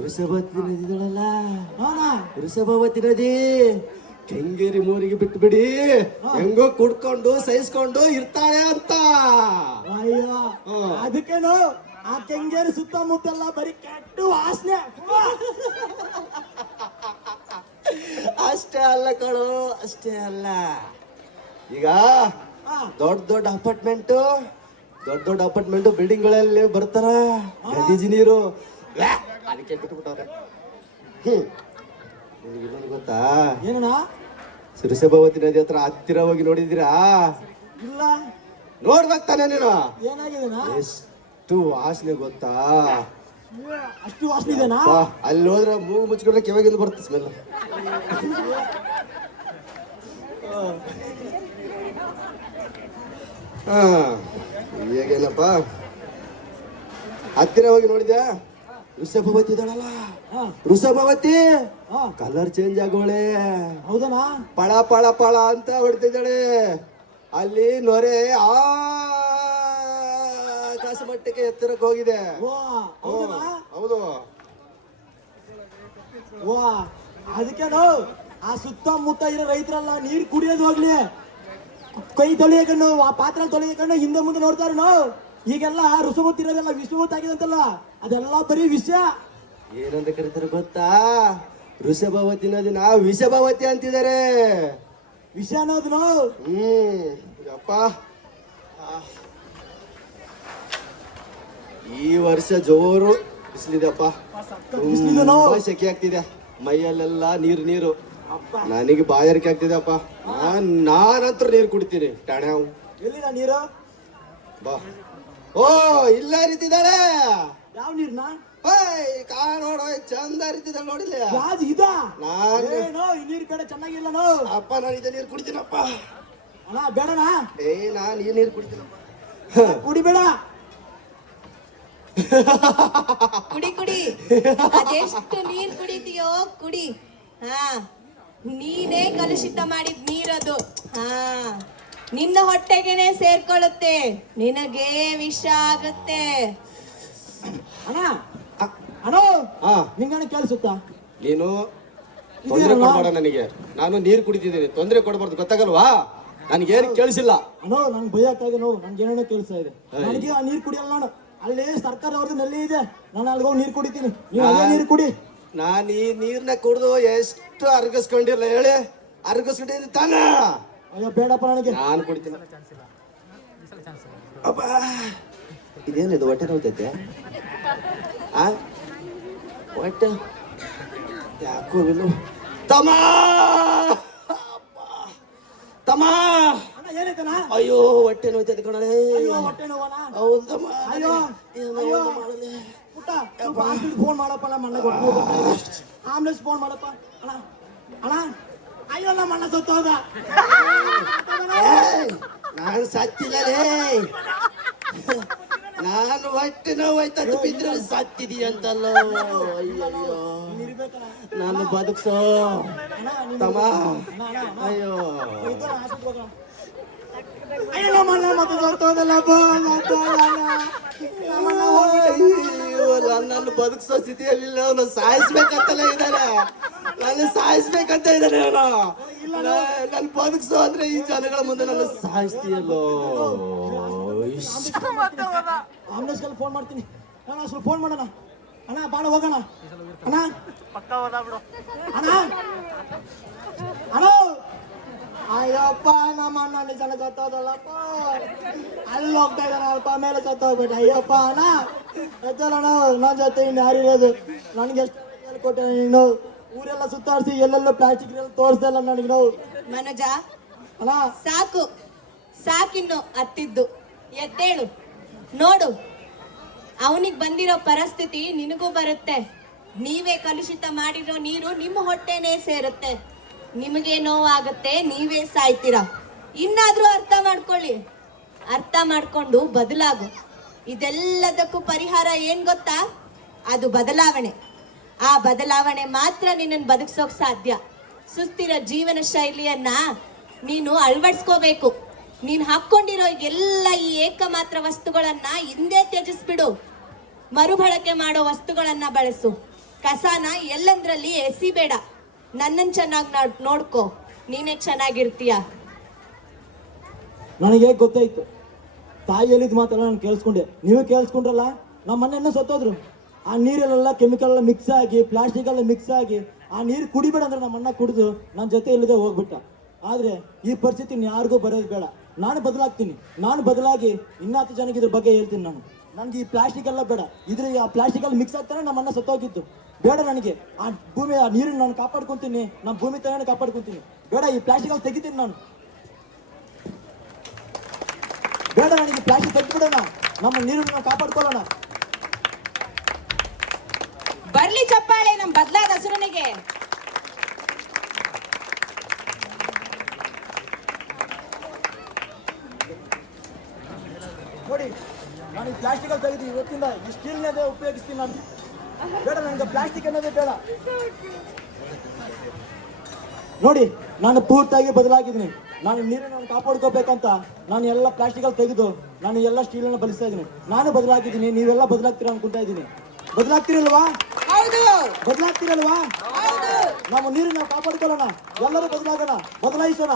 ವೃಷಭವತಿ ನದಿ ಇದಳಲ್ಲ, ವೃಷಭವತಿ ನದಿ ಕೆಂಗೇರಿ ಮೂರಿಗೆ ಬಿಟ್ಟು ಬಿಡಿ, ಹೆಂಗೋ ಕುಡ್ಕೊಂಡು ಸಹಿಸ್ಕೊಂಡು ಇರ್ತಾಳೆ ಅಂತ. ಅಯ್ಯೋ, ಅದಕ್ಕೇನು ಆ ಕೆಂಗೇರಿ ಸುತ್ತಮುತ್ತಲ್ಲ ಬರೀ ಕೆಟ್ಟ ವಾಸನೆ. ಅಷ್ಟೇ ಅಲ್ಲ ಕಣೋ, ಅಷ್ಟೇ ಅಲ್ಲ. ಈಗ ದೊಡ್ಡ ಅಪಾರ್ಟ್ಮೆಂಟ್ ಬಿಲ್ಡಿಂಗ್ ಗಳಲ್ಲಿ ಬರ್ತಾರ ಗಲೀಜು ನೀರು, ಅದಕ್ಕೆ ಬಿಟ್ಬಿಟ್ಟವ್ರೆ. ಇನ್ನೊಂದು ಗೊತ್ತಾ? ಏನಣ್ಣ? ವೃಷಭವತಿ ನದಿ ಹತ್ರ ಹತ್ತಿರ ಹೋಗಿ ನೋಡಿದಿರಾ? ಇಲ್ಲ. ನೋಡ್ಬೇಕು ತಾನೆ ನೀನು. ಏನಾಗಿದೆನಾ? ಎಷ್ಟು ವಾಸನೆ ಗೊತ್ತಾ? ಅಷ್ಟು ವಾಸನೆ ಇದೆನಾ? ಅಲ್ಲಿ ಹೋದ್ರೆ ಮೂಗು ಮುಚ್ಕೊಂಡ್ರೆ ಕೆಳಗಿಂದ ಬರುತ್ತೆ ಸ್ಮೆಲ್. ಹೇಗೇನಪ್ಪ, ಹತ್ತಿರ ಹೋಗಿ ನೋಡಿದ್ಯಾ? ವೃಷಭವತಿ ಇದಳಲ್ಲ, ವೃಷಭವತಿ ಕಲರ್ ಚೇಂಜ್ ಆಗೋಳೆ. ಹೌದನಾ? ಪಳ ಪಳ ಪಳ ಅಂತ ಹೊಡ್ತಿದ್ದಾಳೆ. ಅಲ್ಲಿ ನೊರೆ ಆಕಾಶ ಮಟ್ಟಕ್ಕೆ ಎತ್ತರಕ್ಕೆ ಹೋಗಿದೆ. ಹೌದು. ಅದಕ್ಕೇನು ಆ ಸುತ್ತಮುತ್ತ ಇರೋ ರೈತರೆಲ್ಲ ನೀರ್ ಕುಡಿಯೋದು ಹೋಗ್ಲಿ, ಕೈ ತೊಳೆಯಕಣ್ಣು ಆ ಪಾತ್ರೆ ತೊಳೆಯಕಣ್ಣು ಹಿಂದೆ ಮುಂದೆ ನೋಡ್ತಾರ ನಾವು. ಈಗೆಲ್ಲ ಋಷಭತ್ ಇರೋದೆಲ್ಲ ವಿಶ್ವವತ್ ಆಗಿದೆ ಅಂತಲ್ಲ, ಅದೆಲ್ಲ ಬರೀ ವಿಷಯ. ಏನಂತ ಕರೀತಾರೆ ಗೊತ್ತಾ? ವೃಷಭಾವತಿ ನದಿನ ವಿಷಭಾವತಿ ಅಂತಿದ್ದಾರೆ. ವಿಷಯ ಅನ್ನೋದು ನಾವು ಅಪ್ಪ ಈ ವರ್ಷ ಜೋರು ಬಿಸಿಲಿದೆಪ್ಪ, ಬಿಸಿಲಿದೆ ನಾವು. ತುಂಬಾ ಸೆಕೆ ಆಗ್ತಿದೆ, ಮೈಯಲ್ಲೆಲ್ಲ ನೀರು. ನನಗೆ ಬಾಯಾರಿಕೆ ಆಗ್ತಿದೆಪ್ಪ. ನಾನಂತರ ನೀರು ಕುಡಿತೀನಿ. ಟಾಣ್ಯಾವ್ ಎಲ್ಲಿನ ನೀರು? ಬಾ. ಓ ಇಲ್ಲ ರೀತಿದ್ದಾಳೆ. ಯಾವ ನೀರ್ನ? ನೋಡ ಚಂದ ರೀತಿದ್ದಾಳೆ ನೋಡಿಲ್ಲ. ಯಾವ್ದು ಇದ? ನಾನು ಈ ನೀರ್ ಬೇಡ, ಚೆನ್ನಾಗಿಲ್ಲ ನೋ. ಅಪ್ಪ ನಾನು ಇದೇ ನೀರು ಕುಡಿತೀನಪ್ಪ. ಅಣ್ಣ ಬೇಡನಾ? ನಾನು ಈ ನೀರು ಕುಡಿತೀನಪ್ಪ. ಕುಡಿಬೇಡ. ಕುಡಿ ಅದೆಷ್ಟು ನೀರ್ ಕುಡಿತೀಯೋ ಕುಡಿ. ಹಾ, ನೀನೇ ಕಲುಷಿತ ಮಾಡಿದ ನೀರದು. ಹಾ, ನಿನ್ನ ಹೊಟ್ಟೆಗೆನೆ ಸೇರ್ಕೊಳ್ಳುತ್ತೆ, ನಿನಗೆ ವಿಷ ಆಗುತ್ತೆ. ಅಣ್ಣ ಅಣ್ಣ ಹಾ ನಿಂಗಣ ಕೇಳಿಸುತ್ತಾ? ನೀನು ತೊಂದರೆ ಕೊಡಬೇಡ ನನಗೆ. ನಾನು ನೀರು ಕುಡಿತಿದ್ದೀನಿ, ತೊಂದರೆ ಕೊಡಬಾರ್ದು, ಗೊತ್ತಾಗಲ್ವಾ? ನನಗೇನು ಕೇಳಿಸಿಲ್ಲ. ಅಣ್ಣೋ ನಂಗೆ ಭಯ ಆಗ್ತಾ ಇದೆ ನೋವು, ನನ್ಗೆ ಏನೇನೋ ಕೇಳಿಸ್ತಾ ಇದೆ. ನನಗೆ ಆ ನೀರು ಕುಡಿಯಲ್ಲ ನಾನು. ಅಲ್ಲಿ ಸರ್ಕಾರ ಅವ್ರದ್ದು ನಲ್ಲಿ ಇದೆ, ನಾನು ಅಲ್ಲಿಗೆ ನೀರು ಕುಡಿತೀನಿ. ನೀವು ಅಲ್ಲೇ ನೀರು ಕುಡಿ. ನಾನು ಈ ನೀರ್ನ ಕುಡಿದು ಎಷ್ಟು ಅರ್ಗಿಸ್ಕೊಂಡಿಲ್ಲ ಹೇಳಿ? ಅರ್ಗಿಸ್ಕೊಂಡಿದ್ದೀನಿ ತಾನ. ಅಯ್ಯೋ ಬೇಡಪ್ಪ ನನಗೆ. ನಾನು ಕುಡಿತೀನಿ. ಅಪ್ಪ ಇದೇನಿದು ಹೊಟ್ಟೆ ನೋಯ್ತೈತೆ? ಹೊಟ್ಟೆ ಯಾಕೋ ಇಲ್ಲ ತಮ್ಮ. ತಮ್ಮ ಅಣ್ಣ ಏನಾಯ್ತಣ್ಣ? ಅಯ್ಯೋ ಹೊಟ್ಟೆ ನೋಯ್ತೈತೆ ಕಣಲೆ. ಅಯ್ಯೋ ಹೊಟ್ಟೆ ನೋವಣ್ಣ? ಹೌದಮ್ಮ. ಅಯ್ಯೋ ಅಯ್ಯೋ ಪುಟ್ಟ ಫೋನ್ ಮಾಡಪ್ಪ, ನಮ್ಮ ಅಣ್ಣ ಆಂಬುಲೆನ್ಸ್ ಫೋನ್ ಮಾಡಪ್ಪ. ಅಣ್ಣ ಅಣ್ಣ ಅಯ್ಯೋ ನಮ್ಮ ಅಣ್ಣ ಸತ್ತೋದ. ನಾನು ಸತ್ತಿಲ್ಲಲೇ. ನಾನು ಹೊಟ್ಟೆ ನೋವಾಯ್ತಂತ ಬಿದ್ರೆ ಸತ್ತಿದೀಯಂತಲ್ಲೋ. ಅಯ್ಯಯ್ಯೋ ನಾನು ಬದುಕ್ಸೋ ತಮ್ಮ. ಅಯ್ಯೋ ಅಯ್ಯೋ ನಮ್ಮ ಅಣ್ಣ ಮತ್ತೆ ಸತ್ತೋದಲ್ಲ. ನನ್ನ ಬದುಕ್ಸೋ ಸ್ಥಿತಿಯಲ್ಲಿ ಅವನು ಸಾಯಿಸ್ಬೇಕಂತಲೇ ಇದ್ದಾನೆ. ನಾನು ಸಾಯಿಸ್ಬೇಕಂತ ಇದ್ದಾನೆ ಅವನು. ನನ್ನ ಬದುಕ್ಸೋ ಅಂದ್ರೆ ಈ ಜನಗಳ ಮುಂದೆ ನನ್ನ ಸಾಯಿಸ್ತೀಯಲ್ಲೋ. ಆಂಬುಲೆನ್ಸ್ಗೆ ಫೋನ್ ಮಾಡ್ತೀನಿ. ಅಣ್ಣ ಸ್ವಲ್ಪ ಫೋನ್ ಮಾಡೋಣ. ಅಣ್ಣ ಬಾಣ ಹೋಗೋಣ. ಅಣ್ಣ ಅಣ್ಣ ಅಣ್ಣ ಅಯ್ಯಪ್ಪ ನಮ್ಮ ಅಣ್ಣ ನಿಜನ ಸತ್ತೋದಲ್ಲಪ್ಪ. ಅಲ್ಲಿ ಹೋಗ್ತಾ ಇದ್ದಾನೆ ಅಲ್ಪ ಮೇಲೆ ಸತ್ತೋಗ್ಬಿಟ್ಟೆ. ಅಯ್ಯಪ್ಪ ಅಣ್ಣ ಎತ್ತಲ್ಲಣ್ಣ, ನನ್ನ ಜೊತೆ ಇನ್ನು ಯಾರಿರೋದು? ನನಗೆ ಎಷ್ಟು ಹೇಳ್ಕೊಟ್ಟೆ ನೀನು? ಊರೆಲ್ಲ ಸುತ್ತಾಡಿಸಿ ಎಲ್ಲೆಲ್ಲೋ ಪ್ಲಾಸ್ಟಿಕ್ ತೋರಿಸ್ದೆ ಇಲ್ಲ ನನಗೆ ನೋವು. ಮನೋಜ ಅಣ್ಣ ಸಾಕಿನ್ನು ಅತ್ತಿದ್ದು, ಎದ್ದೇಳು ನೋಡು. ಅವನಿಗೆ ಬಂದಿರೋ ಪರಿಸ್ಥಿತಿ ನಿನಗೂ ಬರುತ್ತೆ. ನೀವೇ ಕಲುಷಿತ ಮಾಡಿರೋ ನೀರು ನಿಮ್ಮ ಹೊಟ್ಟೆನೇ ಸೇರುತ್ತೆ, ನಿಮಗೆ ನೋವಾಗುತ್ತೆ, ನೀವೇ ಸಾಯ್ತೀರಾ. ಇನ್ನಾದ್ರೂ ಅರ್ಥ ಮಾಡ್ಕೊಳ್ಳಿ, ಅರ್ಥ ಮಾಡ್ಕೊಂಡು ಬದಲಾಗು. ಇದೆಲ್ಲದಕ್ಕೂ ಪರಿಹಾರ ಏನ್ ಗೊತ್ತಾ? ಅದು ಬದಲಾವಣೆ. ಆ ಬದಲಾವಣೆ ಮಾತ್ರ ನಿನ್ನನ್ನು ಬದುಕ್ಸೋಕ್ ಸಾಧ್ಯ. ಸುಸ್ಥಿರ ಜೀವನ ಶೈಲಿಯನ್ನ ನೀನು ಅಳವಡಿಸ್ಕೋಬೇಕು. ನೀನು ಹಾಕೊಂಡಿರೋ ಎಲ್ಲ ಈ ಏಕಮಾತ್ರ ವಸ್ತುಗಳನ್ನ ಹಿಂದೆ ತ್ಯಜಿಸ್ಬಿಡು. ಮರುಬಳಕೆ ಮಾಡೋ ವಸ್ತುಗಳನ್ನ ಬಳಸು. ಕಸನ ಎಲ್ಲಂದ್ರಲ್ಲಿ ಎಸಿಬೇಡ. ನನ್ನನ್ನು ಚೆನ್ನಾಗಿ ನೋಡ್ಕೋ, ನೀನೇ ಚೆನ್ನಾಗಿರ್ತೀಯ. ನನಗೆ ಗೊತ್ತಾಯ್ತು, ತಾಯಿ ಹೇಳಿದ ಮಾತೆಲ್ಲ ನಾನು ಕೇಳಿಸ್ಕೊಂಡೆ. ನೀವು ಕೇಳಿಸ್ಕೊಂಡ್ರಲ್ಲ, ನಮ್ಮ ಮನೆಯನ್ನು ಸತ್ತೋದ್ರು. ಆ ನೀರಲ್ಲೆಲ್ಲ ಕೆಮಿಕಲ್ ಎಲ್ಲ ಮಿಕ್ಸ್ ಆಗಿ, ಪ್ಲಾಸ್ಟಿಕ್ ಎಲ್ಲ ಮಿಕ್ಸ್ ಆಗಿ, ಆ ನೀರು ಕುಡಿಬೇಡ ಅಂದ್ರೆ ನಮ್ಮ ಅಣ್ಣ ಕುಡಿದು ನನ್ನ ಜೊತೆ ಇಲ್ಲದೆ ಹೋಗ್ಬಿಟ್ಟ. ಆದರೆ ಈ ಪರಿಸ್ಥಿತಿ ಯಾರಿಗೂ ಬರೋದು ಬೇಡ. ನಾನು ಬದಲಾಗ್ತೀನಿ. ನಾನು ಬದಲಾಗಿ 10 ಜನಕ್ಕೆ ಇದ್ರ ಬಗ್ಗೆ ಹೇಳ್ತೀನಿ. ನನಗೆ ಈ ಪ್ಲಾಸ್ಟಿಕ್ ಎಲ್ಲ ಬೇಡ. ಆ ಪ್ಲಾಸ್ಟಿಕ್ ಎಲ್ಲ ಮಿಕ್ಸ್ ಆಗ್ತಾನೆ ನಮ್ಮ ಅಣ್ಣ ಸತ್ತೋಗಿದ್ದು. ಬೇಡ ನನಗೆ. ಆ ಭೂಮಿ, ಆ ನೀರನ್ನು ನಾನು ಕಾಪಾಡ್ಕೊತೀನಿ. ನಮ್ಮ ಭೂಮಿ ತಾಯಿನ ಕಾಪಾಡ್ಕೊತೀನಿ. ಬೇಡ, ಈ ಪ್ಲಾಸ್ಟಿಕ್ ಅಲ್ಲಿ ತೆಗಿತೀನಿ ನಾನು. ಬೇಡ ನನಗೆ ಪ್ಲಾಸ್ಟಿಕ್ ತೆಗೆದ್ಬಿಡೋಣ, ನಮ್ಮ ನೀರನ್ನು ನಾವು ಕಾಪಾಡ್ಕೊಳ್ಳೋಣ. ಬರ್ಲಿ ಚಪ್ಪಾಳೆ ನಮ್ ಬದಲಾದ ಹಸುರನಿಗೆ. ನೋಡಿ, ನಾನು ಈ ಪ್ಲಾಸ್ಟಿಕ್ ಅಲ್ಲಿ ತೆಗೆದು ಇವತ್ತಿಂದ ಈ ಸ್ಟೀಲ್ನೇ ಉಪಯೋಗಿಸ್ತೀನಿ ನಾನು. ಬೇಡ ನನಗೆ ಪ್ಲಾಸ್ಟಿಕ್ ಅನ್ನೋದೇ ಬೇಡ. ನೋಡಿ, ನಾನು ಪೂರ್ತಿಯಾಗಿ ಬದಲಾಗಿದ್ದೀನಿ. ನಾನು ನೀರನ್ನು ಕಾಪಾಡ್ಕೋಬೇಕಂತ ನಾನು ಎಲ್ಲ ಪ್ಲಾಸ್ಟಿಕ್ ಅಲ್ಲಿ ತೆಗೆದು ನಾನು ಎಲ್ಲ ಸ್ಟೀಲನ್ನು ಬಳಸ್ತಾ ಇದ್ದೀನಿ. ನಾನು ಬದಲಾಗಿದ್ದೀನಿ, ನೀವೆಲ್ಲ ಬದಲಾಗ್ತೀರಾ ಅನ್ಕೊಂತಾ ಇದ್ದೀನಿ. ಬದಲಾಗ್ತಿರಲ್ವಾ? ಹೌದು. ಬದಲಾಗ್ತಿರಲ್ವಾ? ನಮ್ಮ ನೀರನ್ನ ನಾವು ಕಾಪಾಡ್ಕೊಳ್ಳೋಣ, ಎಲ್ಲರೂ ಬದಲಾಗೋಣ, ಬದಲಾಯಿಸೋಣ.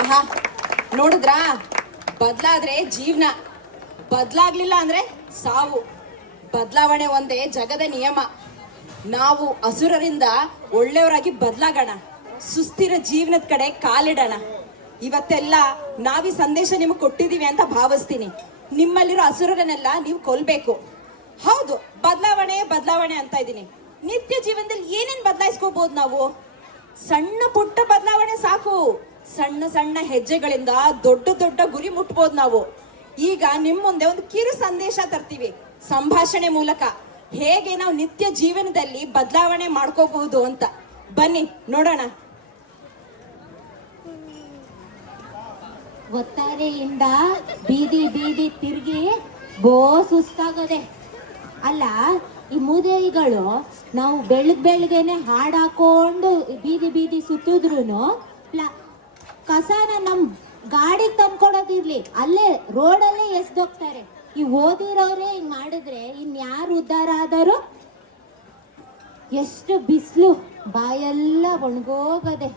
ಆಹಾ, ನೋಡಿದ್ರಾ? ಬದಲಾದ್ರೆ ಜೀವನ, ಬದಲಾಗ್ಲಿಲ್ಲ ಅಂದ್ರೆ ಸಾವು. ಬದಲಾವಣೆ ಒಂದೇ ಜಗದ ನಿಯಮ. ನಾವು ಅಸುರರಿಂದ ಒಳ್ಳೆಯವರಾಗಿ ಬದಲಾಗೋಣ, ಸುಸ್ಥಿರ ಜೀವನದ ಕಡೆ ಕಾಲಿಡೋಣ. ಇವತ್ತೆಲ್ಲ ನಾವೀ ಸಂದೇಶ ನಿಮಗೆ ಕೊಟ್ಟಿದೀವಿ ಅಂತ ಭಾವಿಸ್ತೀನಿ. ನಿಮ್ಮಲ್ಲಿರೋ ಅಸುರರನ್ನೆಲ್ಲ ನೀವು ಕೊಲ್ಬೇಕು. ಹೌದು, ಬದಲಾವಣೆ ಬದಲಾವಣೆ ಅಂತ ಇದ್ದೀನಿ. ನಿತ್ಯ ಜೀವನದಲ್ಲಿ ಏನೇನ್ ಬದಲಾಯಿಸ್ಕೋಬಹುದು ನಾವು? ಸಣ್ಣ ಪುಟ್ಟ ಬದಲಾವಣೆ ಸಾಕು. ಸಣ್ಣ ಸಣ್ಣ ಹೆಜ್ಜೆಗಳಿಂದ ದೊಡ್ಡ ದೊಡ್ಡ ಗುರಿ ಮುಟ್ಬೋದು ನಾವು. ಈಗ ನಿಮ್ ಮುಂದೆ ಒಂದು ಕಿರು ಸಂದೇಶ ತರ್ತೀವಿ, ಸಂಭಾಷಣೆ ಮೂಲಕ ಹೇಗೆ ನಾವು ನಿತ್ಯ ಜೀವನದಲ್ಲಿ ಬದಲಾವಣೆ ಮಾಡ್ಕೋಬಹುದು ಅಂತ. ಬನ್ನಿ ನೋಡೋಣ. ಒತ್ತಾರೆಯಿಂದ ಬೀದಿ ಬೀದಿ ತಿರುಗಿ ಬೋ ಸುಸ್ತಾಗದೆ. ಅಲ್ಲ, ಈ ಮೂದೇವಿಗಳು ನಾವು ಬೆಳಗ್ಗೆನೆ ಹಾಡು ಹಾಕೊಂಡು ಬೀದಿ ಬೀದಿ ಸುತ್ತಿದ್ರು ಕಸನ ನಮ್ ಗಾಡಿಗೆ ತಂದ್ಕೊಡೋದಿರ್ಲಿ, ಅಲ್ಲೇ ರೋಡಲ್ಲೇ ಎಸ್ದೋಗ್ತಾರೆ. ಈ ಓದಿರೋರೇ ಹಿಂಗ್ ಮಾಡಿದ್ರೆ ಇನ್ಯಾರು ಉದ್ಧಾರ ಆದರು? ಎಷ್ಟು ಬಿಸಿಲು, ಬಾಯೆಲ್ಲ ಒಣಗೋಗದೆ.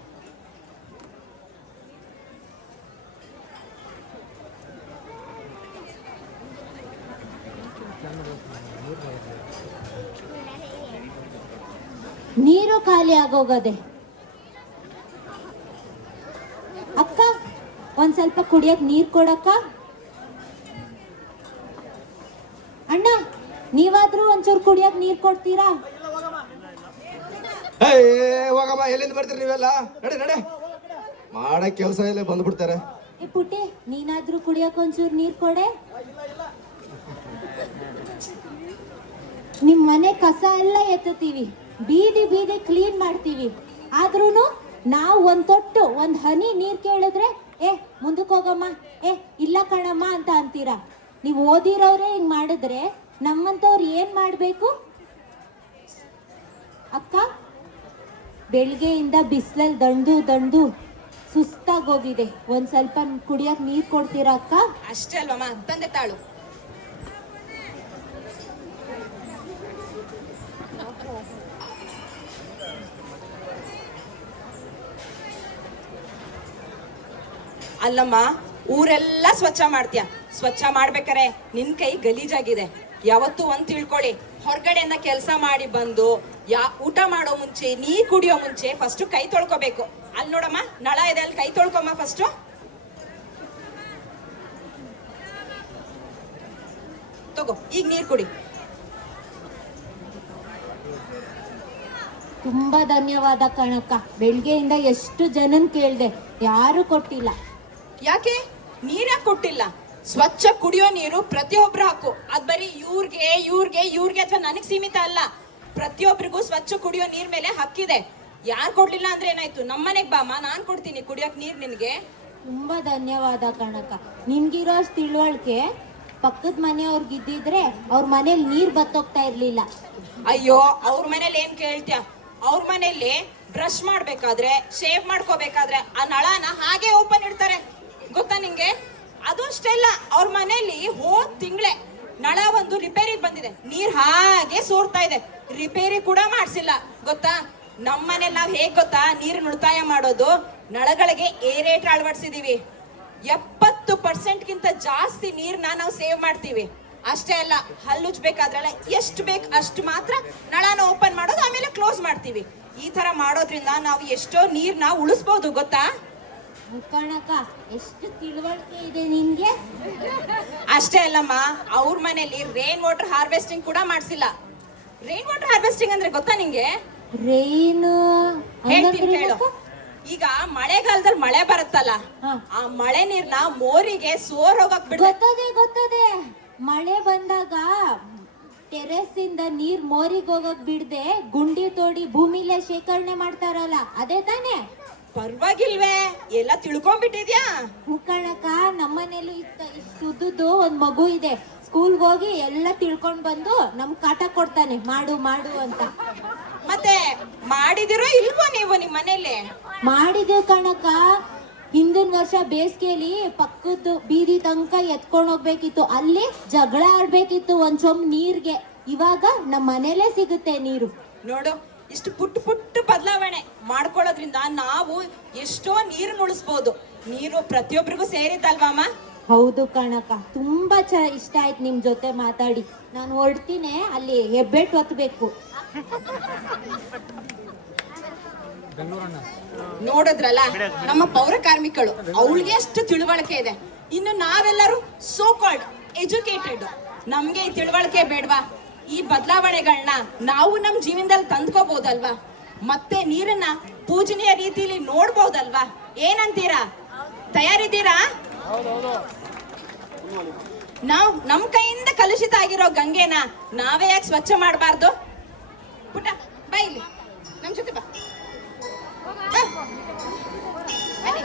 ನೀರು ಖಾಲಿ ಆಗೋಗದೆ. ಅಕ್ಕ, ಒಂದ್ ಸ್ವಲ್ಪ ಕುಡಿಯಕ್ ನೀರ್ ಕೊಡಕ್ಕ. ಅಣ್ಣ, ನೀವಾದ್ರೂ ಒಂಚೂರು ಕುಡಿಯಕ್ ನೀರ್ ಕೊಡ್ತೀರಾ? ಹೋಗಮ್ಮ, ಎಲ್ಲಿಂದ ಬರ್ತೀರಿ ನೀವೆಲ್ಲ? ನಡೆ ನಡೆ, ಮಾಡಕ್ ಕೆಲಸ ಇಲ್ಲ ಬಂದ್ಬಿಡ್ತಾರೆ. ಏ ಪುಟ್ಟಿ, ನೀನಾದ್ರೂ ಕುಡಿಯಕ್ ಒಂಚೂರು ನೀರ್ ಕೊಡೆ. ನಿಮ್ ಮನೆ ಕಸ ಎಲ್ಲ ಎತ್ತುತ್ತೀವಿ, ಬೀದಿ ಬೀದಿ ಕ್ಲೀನ್ ಮಾಡ್ತೀವಿ. ಆದ್ರೂನು ನಾವು ಒಂದ್ ತೊಟ್ಟು ಒಂದ್ ಹನಿ ನೀರ್ ಕೇಳಿದ್ರೆ ಮುಂದಕ್ಕೆ ಹೋಗಮ್ಮ, ಇಲ್ಲ ಕಣಮ್ಮ ಅಂತ ಅಂತೀರಾ. ನೀವು ಓದಿರೋರೇ ಹಿಂಗ್ ಮಾಡಿದ್ರೆ ನಮ್ಮಂತವ್ರು ಏನ್ ಮಾಡ್ಬೇಕು? ಅಕ್ಕ, ಬೆಳಿಗ್ಗೆಯಿಂದ ಬಿಸಿಲಲ್ಲಿ ದಂಡು ದಂಡು ಸುಸ್ತಾಗೋಗಿದೆ. ಒಂದ್ ಸ್ವಲ್ಪ ಕುಡಿಯಕ್ ನೀರ್ ಕೊಡ್ತೀರಾ ಅಕ್ಕ? ಅಷ್ಟೇ ಅಲ್ವಮ್ಮ, ತಂದೆ ತಾಳು. ಅಲ್ಲಮ್ಮ, ಊರೆಲ್ಲ ಸ್ವಚ್ಛ ಮಾಡ್ತೀಯ. ಸ್ವಚ್ಛ ಮಾಡ್ಬೇಕಾರೆ ನಿನ್ ಕೈ ಗಲೀಜಾಗಿದೆ. ಯಾವತ್ತೂ ಒಂದ್ ತಿಳ್ಕೊಳ್ಳಿ, ಹೊರಗಡೆಯಿಂದ ಕೆಲಸ ಮಾಡಿ ಬಂದು ಊಟ ಮಾಡೋ ಮುಂಚೆ, ನೀರ್ ಕುಡಿಯೋ ಮುಂಚೆ ಫಸ್ಟ್ ಕೈ ತೊಳ್ಕೊಬೇಕು. ಅಲ್ಲಿ ನೋಡಮ್ಮ, ನಳ ಇದೆ, ಅಲ್ಲಿ ಕೈ ತೊಳ್ಕೊಮ್ಮ ಫಸ್ಟ್. ತಗೋ, ಈಗ ನೀರ್ ಕುಡಿ. ತುಂಬಾ ಧನ್ಯವಾದ ಕಣಕ್ಕ. ಬೆಳ್ಗೆಯಿಂದ ಎಷ್ಟು ಜನನ್ ಕೇಳ್ದೆ, ಯಾರು ಕೊಟ್ಟಿಲ್ಲ. ಯಾಕೆ ನೀರ್ ಯಾಕೆ ಕೊಟ್ಟಿಲ್ಲ? ಸ್ವಚ್ಛ ಕುಡಿಯೋ ನೀರು ಪ್ರತಿಯೊಬ್ರು ಹಾಕು. ಅದ್ ಬರೀ ಇವ್ರಿಗೆ ಅಥವಾ ನನಗ್ ಸೀಮಿತ ಅಲ್ಲ. ಪ್ರತಿಯೊಬ್ಬರಿಗೂ ಸ್ವಚ್ಛ ಕುಡಿಯೋ ನೀರ್ ಮೇಲೆ ಹಕ್ಕಿದೆ. ಯಾರು ಕೊಡ್ಲಿಲ್ಲ ಅಂದ್ರೆ ಏನಾಯ್ತು? ನಮ್ಮನೆಗ್ ಬಾಮ, ನಾನ್ ಕೊಡ್ತೀನಿ ಕುಡಿಯೋಕ್ ನೀರ್ ನಿನ್ಗೆ. ತುಂಬಾ ಧನ್ಯವಾದ ಕಣಕ್ಕ. ನಿನ್ಗಿರೋ ತಿಳುವಳಿಕೆ ಪಕ್ಕದ ಮನೆಯವ್ರಿಗಿದ್ದಿದ್ರೆ ಅವ್ರ ಮನೇಲಿ ನೀರ್ ಬತ್ತೋಗ್ತಾ ಇರ್ಲಿಲ್ಲ. ಅಯ್ಯೋ, ಅವ್ರ ಮನೇಲಿ ಏನ್ ಕೇಳ್ತ್ಯಾ? ಅವ್ರ ಮನೇಲಿ ಬ್ರಷ್ ಮಾಡ್ಬೇಕಾದ್ರೆ, ಶೇವ್ ಮಾಡ್ಕೋಬೇಕಾದ್ರೆ ಆ ನಳನ ಹಾಗೆ ಓಪನ್ ಇಡ್ತಾರೆ, ಗೊತ್ತಾ ನಿಂಗೆ? ಅದು ಅಷ್ಟೇ ಅಲ್ಲ, ಅವ್ರ ಮನೇಲಿ ಹೋದ್ ತಿಂಗಳೇ ನಳ ಒಂದು ರಿಪೇರಿಗೆ ಬಂದಿದೆ, ನೀರ್ ಹಾಗೆ ಸೋರ್ತಾ ಇದೆ, ರಿಪೇರಿ ಕೂಡ ಮಾಡ್ಸಿಲ್ಲ, ಗೊತ್ತಾ? ನಮ್ಮನೇಲಿ ನಾವ್ ಹೇಗ್ ಗೊತ್ತಾ ನೀರಿನ ಮಾಡೋದು? ನಳಗಳಿಗೆ ಏರೇಟ್ ಅಳವಡಿಸಿದೀವಿ. 70% ಜಾಸ್ತಿ ನೀರ್ನ ನಾವು ಸೇವ್ ಮಾಡ್ತೀವಿ. ಅಷ್ಟೇ ಅಲ್ಲ, ಹಲ್ಲುಜ್ಬೇಕಾದ್ರಲ್ಲ ಎಷ್ಟು ಬೇಕು ಅಷ್ಟು ಮಾತ್ರ ನಳನ ಓಪನ್ ಮಾಡೋದು, ಆಮೇಲೆ ಕ್ಲೋಸ್ ಮಾಡ್ತೀವಿ. ಈ ತರ ಮಾಡೋದ್ರಿಂದ ನಾವು ಎಷ್ಟೋ ನೀರ್ನ ಉಳಿಸ್ಬೋದು, ಗೊತ್ತಾ? ಕಣಕ್ಕ, ಎಷ್ಟು ತಿಳುವಳಿಕೆ ಇದೆ ನಿನ್ಗೆ. ಅಷ್ಟೇ ಅಲ್ಲಮ್ಮ, ಅವ್ರ ಮನೇಲಿ ರೈನ್ ವಾಟರ್ ಹಾರ್ವೆಸ್ಟಿಂಗ್ ಕೂಡ ಮಾಡ್ಸಿಲ್ಲ. ರೈನ್ ವಾಟರ್ ಹಾರ್ವೆಸ್ಟಿಂಗ್ ಅಂದ್ರೆ ಗೊತ್ತಾ ನಿಂಗೆ? ರೈನ್ ಹೇಳ್ತೀನಿ ಕೇಳು. ಈಗ ಮಳೆಗಾಲದಲ್ಲಿ ಮಳೆ ಬರುತ್ತಲ್ಲ, ಆ ಮಳೆ ನೀರ್ನ ಮೋರಿಗೆ ಸೋರ್ ಹೋಗಕ್ ಬಿಡ. ಗೊತ್ತದೆ. ಮಳೆ ಬಂದಾಗ ಟೆರೆಸ್ ಇಂದ ನೀರ್ ಮೋರಿಗೆ ಹೋಗಕ್ ಬಿಡದೆ ಗುಂಡಿ ತೋಡಿ ಭೂಮಿಲೇ ಶೇಖರಣೆ ಮಾಡ್ತಾರಲ್ಲ, ಅದೇ ತಾನೇ? ಪರವಾಗಿಲ್ವೇ, ಎಲ್ಲ ತಿಳ್ಕೊಂಡ್ಬಿಟ್ಟಿದ್ಯಾ? ಕಣಕ್ಕ, ನಮ್ಮನೇಲೂ ಇಷ್ಟುದ್ದು ಒಂದ್ ಮಗು ಇದೆ. ಸ್ಕೂಲ್ಗೆ ಹೋಗಿ ಎಲ್ಲ ತಿಳ್ಕೊಂಡ್ ಬಂದು ನಮ್ ಕಾಟ ಕೊಡ್ತಾನೆ, ಮಾಡು ಅಂತ. ಮತ್ತೆ ಮಾಡಿದಿರೋ ಇಲ್ವೋ ನೀವು ನಿಮ್ ಮನೇಲಿ? ಮಾಡಿದೀವಿ ಕಣಕ್ಕ. ಹಿಂದಿನ ವರ್ಷ ಬೇಸಿಗೆಯಲ್ಲಿ ಪಕ್ಕದ ಬೀದಿ ತನಕ ಎತ್ಕೊಂಡು ಹೋಗ್ಬೇಕಿತ್ತು, ಅಲ್ಲಿ ಜಗಳ ಆಡ್ಬೇಕಿತ್ತು ಒಂದ್ ಚೊಂಬ್ ನೀರ್ಗೆ. ಇವಾಗ ನಮ್ಮ ಮನೇಲೆ ಸಿಗುತ್ತೆ ನೀರು. ನೋಡು, ಇಷ್ಟು ಪುಟ್ಟ ಪುಟ್ಟ ಬದಲಾವಣೆ ಮಾಡ್ಕೊಳ್ಳೋದ್ರಿಂದ ನಾವು ಎಷ್ಟೋ ನೀರು ಉಳಿಸ್ಬೋದು. ನೀರು ಪ್ರತಿಯೊಬ್ಬರಿಗೂ ಸೇರಿದ್ದಲ್ವಮ್ಮ? ಹೌದು ಕಣಕ್ಕ, ತುಂಬಾ ಇಷ್ಟ ಆಯ್ತು ನಿಮ್ ಜೊತೆ ಮಾತಾಡಿ. ನಾನು ಹೊರಡ್ತೀನಿ, ಅಲ್ಲಿ ಹೆಬ್ಬೆಟ್ ಒತ್ತಬೇಕು. ನೋಡಿದ್ರಲ್ಲ ನಮ್ಮ ಪೌರ ಕಾರ್ಮಿಕಳು, ಅವಳಿಗೆ ಎಷ್ಟು ತಿಳುವಳಿಕೆ ಇದೆ. ಇನ್ನು ನಾವೆಲ್ಲರೂ ಸೋ ಕಾಲ್ಡ್ ಎಜುಕೇಟೆಡ್, ನಮ್ಗೆ ಈ ತಿಳುವಳಿಕೆ ಬೇಡ್ವಾ? ಈ ಬದಲಾವಣೆಗಳನ್ನ ನಾವು ನಮ್ಮ ಜೀವನದಲ್ಲಿ ತಂದ್ಕೋಬಹುದಲ್ವಾ? ಮತ್ತೆ ನೀರನ್ನ ಪೂಜನೀಯ ರೀತಿಯಲ್ಲಿ ನೋಡ್ಬೋದಲ್ವಾ? ಏನಂತೀರಾ? ತಯಾರಿದ್ದೀರಾ? ನಾವು ನಮ್ಮ ಕೈಯಿಂದ ಕಲುಷಿತ ಆಗಿರೋ ಗಂಗೆನ ನಾವೇ ಯಾಕೆ ಸ್ವಚ್ಛ ಮಾಡಬಾರ್ದು? ಪುಟ್ಟ ಬಾ, ಇಲ್ಲಿ ನಮ್ ಜೊತೆ ಬಾ. ಬನ್ನಿ.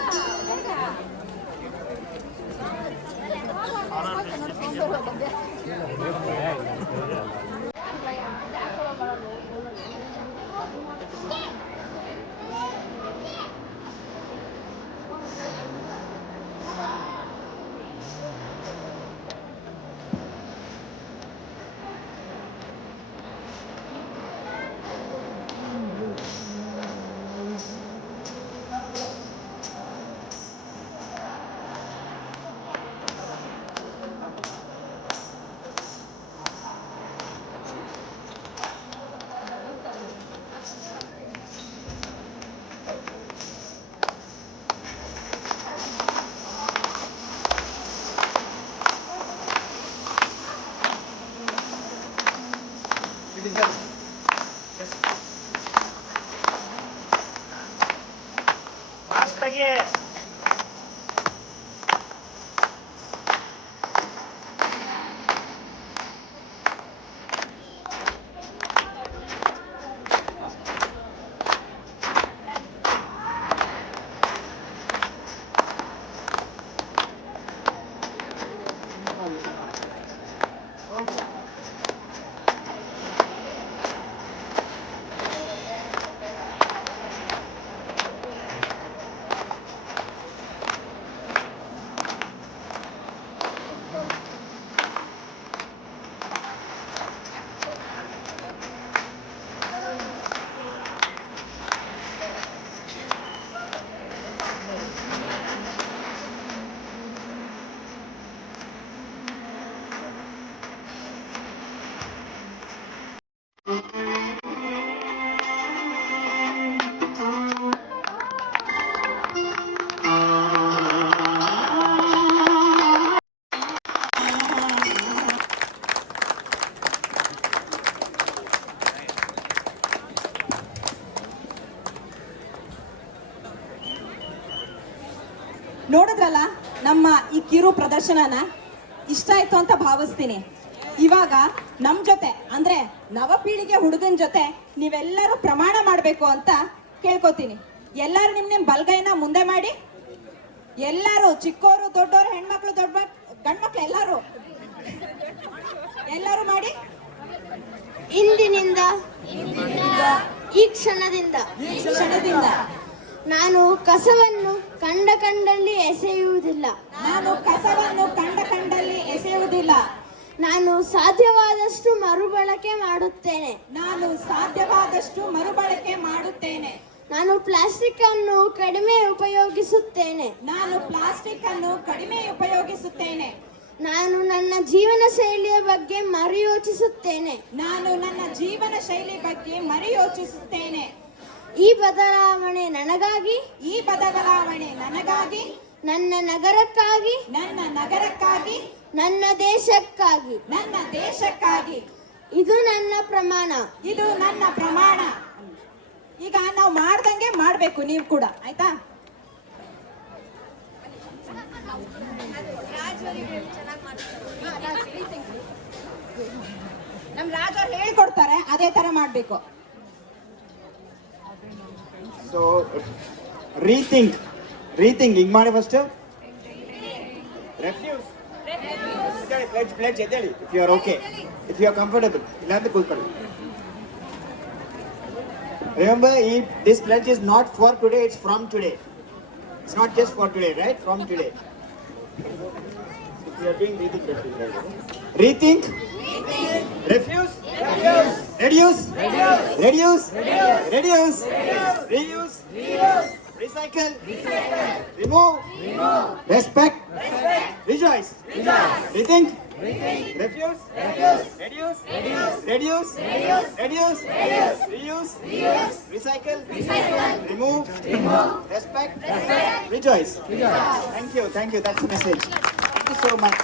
ನೋಡಿದ್ರಲ್ಲ ನಮ್ಮ ಈ ಕಿರು ಪ್ರದರ್ಶನನ, ಇಷ್ಟ ಆಯ್ತು ಅಂತ ಭಾವಿಸ್ತೀನಿ. ಇವಾಗ ನಮ್ ಜೊತೆ ಅಂದ್ರೆ ನವಪೀಳಿಗೆ ಹುಡುಗನ ಜೊತೆ ನೀವೆಲ್ಲರೂ ಪ್ರಮಾಣ ಮಾಡಬೇಕು ಅಂತ ಕೇಳ್ಕೊತೀನಿ. ಎಲ್ಲರೂ ನಿಮ್ ಬಲ್ಗೈನ ಮುಂದೆ ಮಾಡಿ. ಎಲ್ಲರೂ, ಚಿಕ್ಕೋರು ದೊಡ್ಡೋರು, ಹೆಣ್ಮಕ್ಳು ದೊಡ್ಡ ಗಂಡ್ಮಕ್ಳು, ಎಲ್ಲರೂ ಮಾಡಿ. ಇಂದಿನಿಂದ ಈ ಕ್ಷಣದಿಂದ ನಾನು ಕಸವನ್ನು ಕಂಡಲ್ಲಿ ಎಸೆಯುವುದಿಲ್ಲ. ನಾನು ಸಾಧ್ಯವಾದಷ್ಟು ಮರುಬಳಕೆ ಮಾಡುತ್ತೇನೆ. ನಾನು ಪ್ಲಾಸ್ಟಿಕ್ ಅನ್ನು ಕಡಿಮೆ ಉಪಯೋಗಿಸುತ್ತೇನೆ. ನಾನು ನನ್ನ ಜೀವನ ಶೈಲಿಯ ಬಗ್ಗೆ ಮರುಯೋಚಿಸುತ್ತೇನೆ. ಈ ಬದಲಾವಣೆ ನನಗಾಗಿ, ನನ್ನ ನಗರಕ್ಕಾಗಿ, ನನ್ನ ದೇಶಕ್ಕಾಗಿ. ಇದು ನನ್ನ ಪ್ರಮಾಣ. ಈಗ ನಾವು ಮಾಡ್ದಂಗೆ ಮಾಡ್ಬೇಕು, ನೀವು ಕೂಡ, ಆಯ್ತಾ? ನಮ್ ರಾಜ್ ಅವ್ರು ಹೇಳ್ಕೊಡ್ತಾರೆ, ಅದೇ ತರ ಮಾಡ್ಬೇಕು. ಸೊ ರೀಥಿಂಕ್ ಹಿಂಗ್ ಮಾಡಿ ಫಸ್ಟ್. ರೆಫ್ಯೂಸ್ ಪ್ಲೇಟ್ ಎದ್ದೇಳಿ. If you are okay, if you are comfortable, ಇಲ್ಲಾಂದ್ರೆ ಕೂತ್ಕೊಳ್ಳಿ. Remember, this pledge is not for today, it's from today. It's not just for today, right? From today. We are doing rethink. Rethink. Refuse. Reduce. Reduce. Reuse. Recycle. Remove. Respect. Rejoice. Rethink. Refuse. Reduce. Reuse. Recycle. Remove. Respect. Rejoice. Thank you. That's the message. Thank you so much.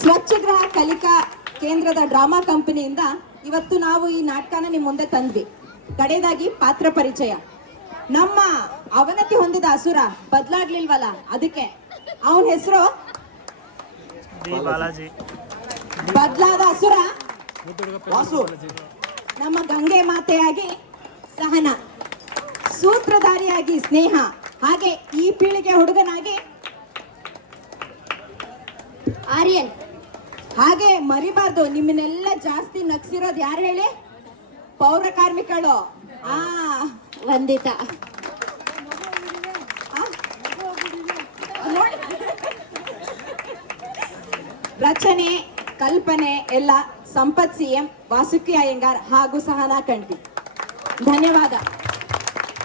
ಸ್ವಚ್ಛಗ್ರಹ ಕಲಿಕಾ ಕೇಂದ್ರದ drama ಕಂಪನಿಯಿಂದ ಇವತ್ತು ನಾವು ಈ ನಾಟಕನ ನಿಮ್ಮ ಮುಂದೆ ತಂದ್ವಿ. ಕಡೆಯದಾಗಿ ಪಾತ್ರ ಪರಿಚಯ. ನಮ್ಮ ಅವನತಿ ಹೊಂದಿದ ಅಸುರ ಬದಲಾಗ್ಲಿಲ್ವಲ್ಲ, ಅದಕ್ಕೆ ಅವನ ಹೆಸರು ಬದಲಾದ ಅಸುರ ವಾಸು. ನಮ್ಮ ಗಂಗೆ ಮಾತೆಯಾಗಿ ಸಹನ, ಸೂತ್ರಧಾರಿಯಾಗಿ ಸ್ನೇಹ, ಹಾಗೆ ಈ ಪೀಳಿಗೆ ಹುಡುಗನಾಗಿ ಆರ್ಯನ್. ಹಾಗೆ ಮರಿಬಾರ್ದು, ನಿಮ್ಮನ್ನೆಲ್ಲ ಜಾಸ್ತಿ ನಗ್ಸಿರೋದು ಯಾರು ಹೇಳಿ? ಪೌರ ಕಾರ್ಮಿಕಳು. ವಂದಿತಾ. ರಚನೆ ಕಲ್ಪನೆ ಎಲ್ಲ ಸಂಪತ್ CM, ವಾಸುಕಿ ಅಯ್ಯಂಗಾರ್ ಹಾಗೂ ಸಹನಾ ಕಂಠಿ. ಧನ್ಯವಾದ.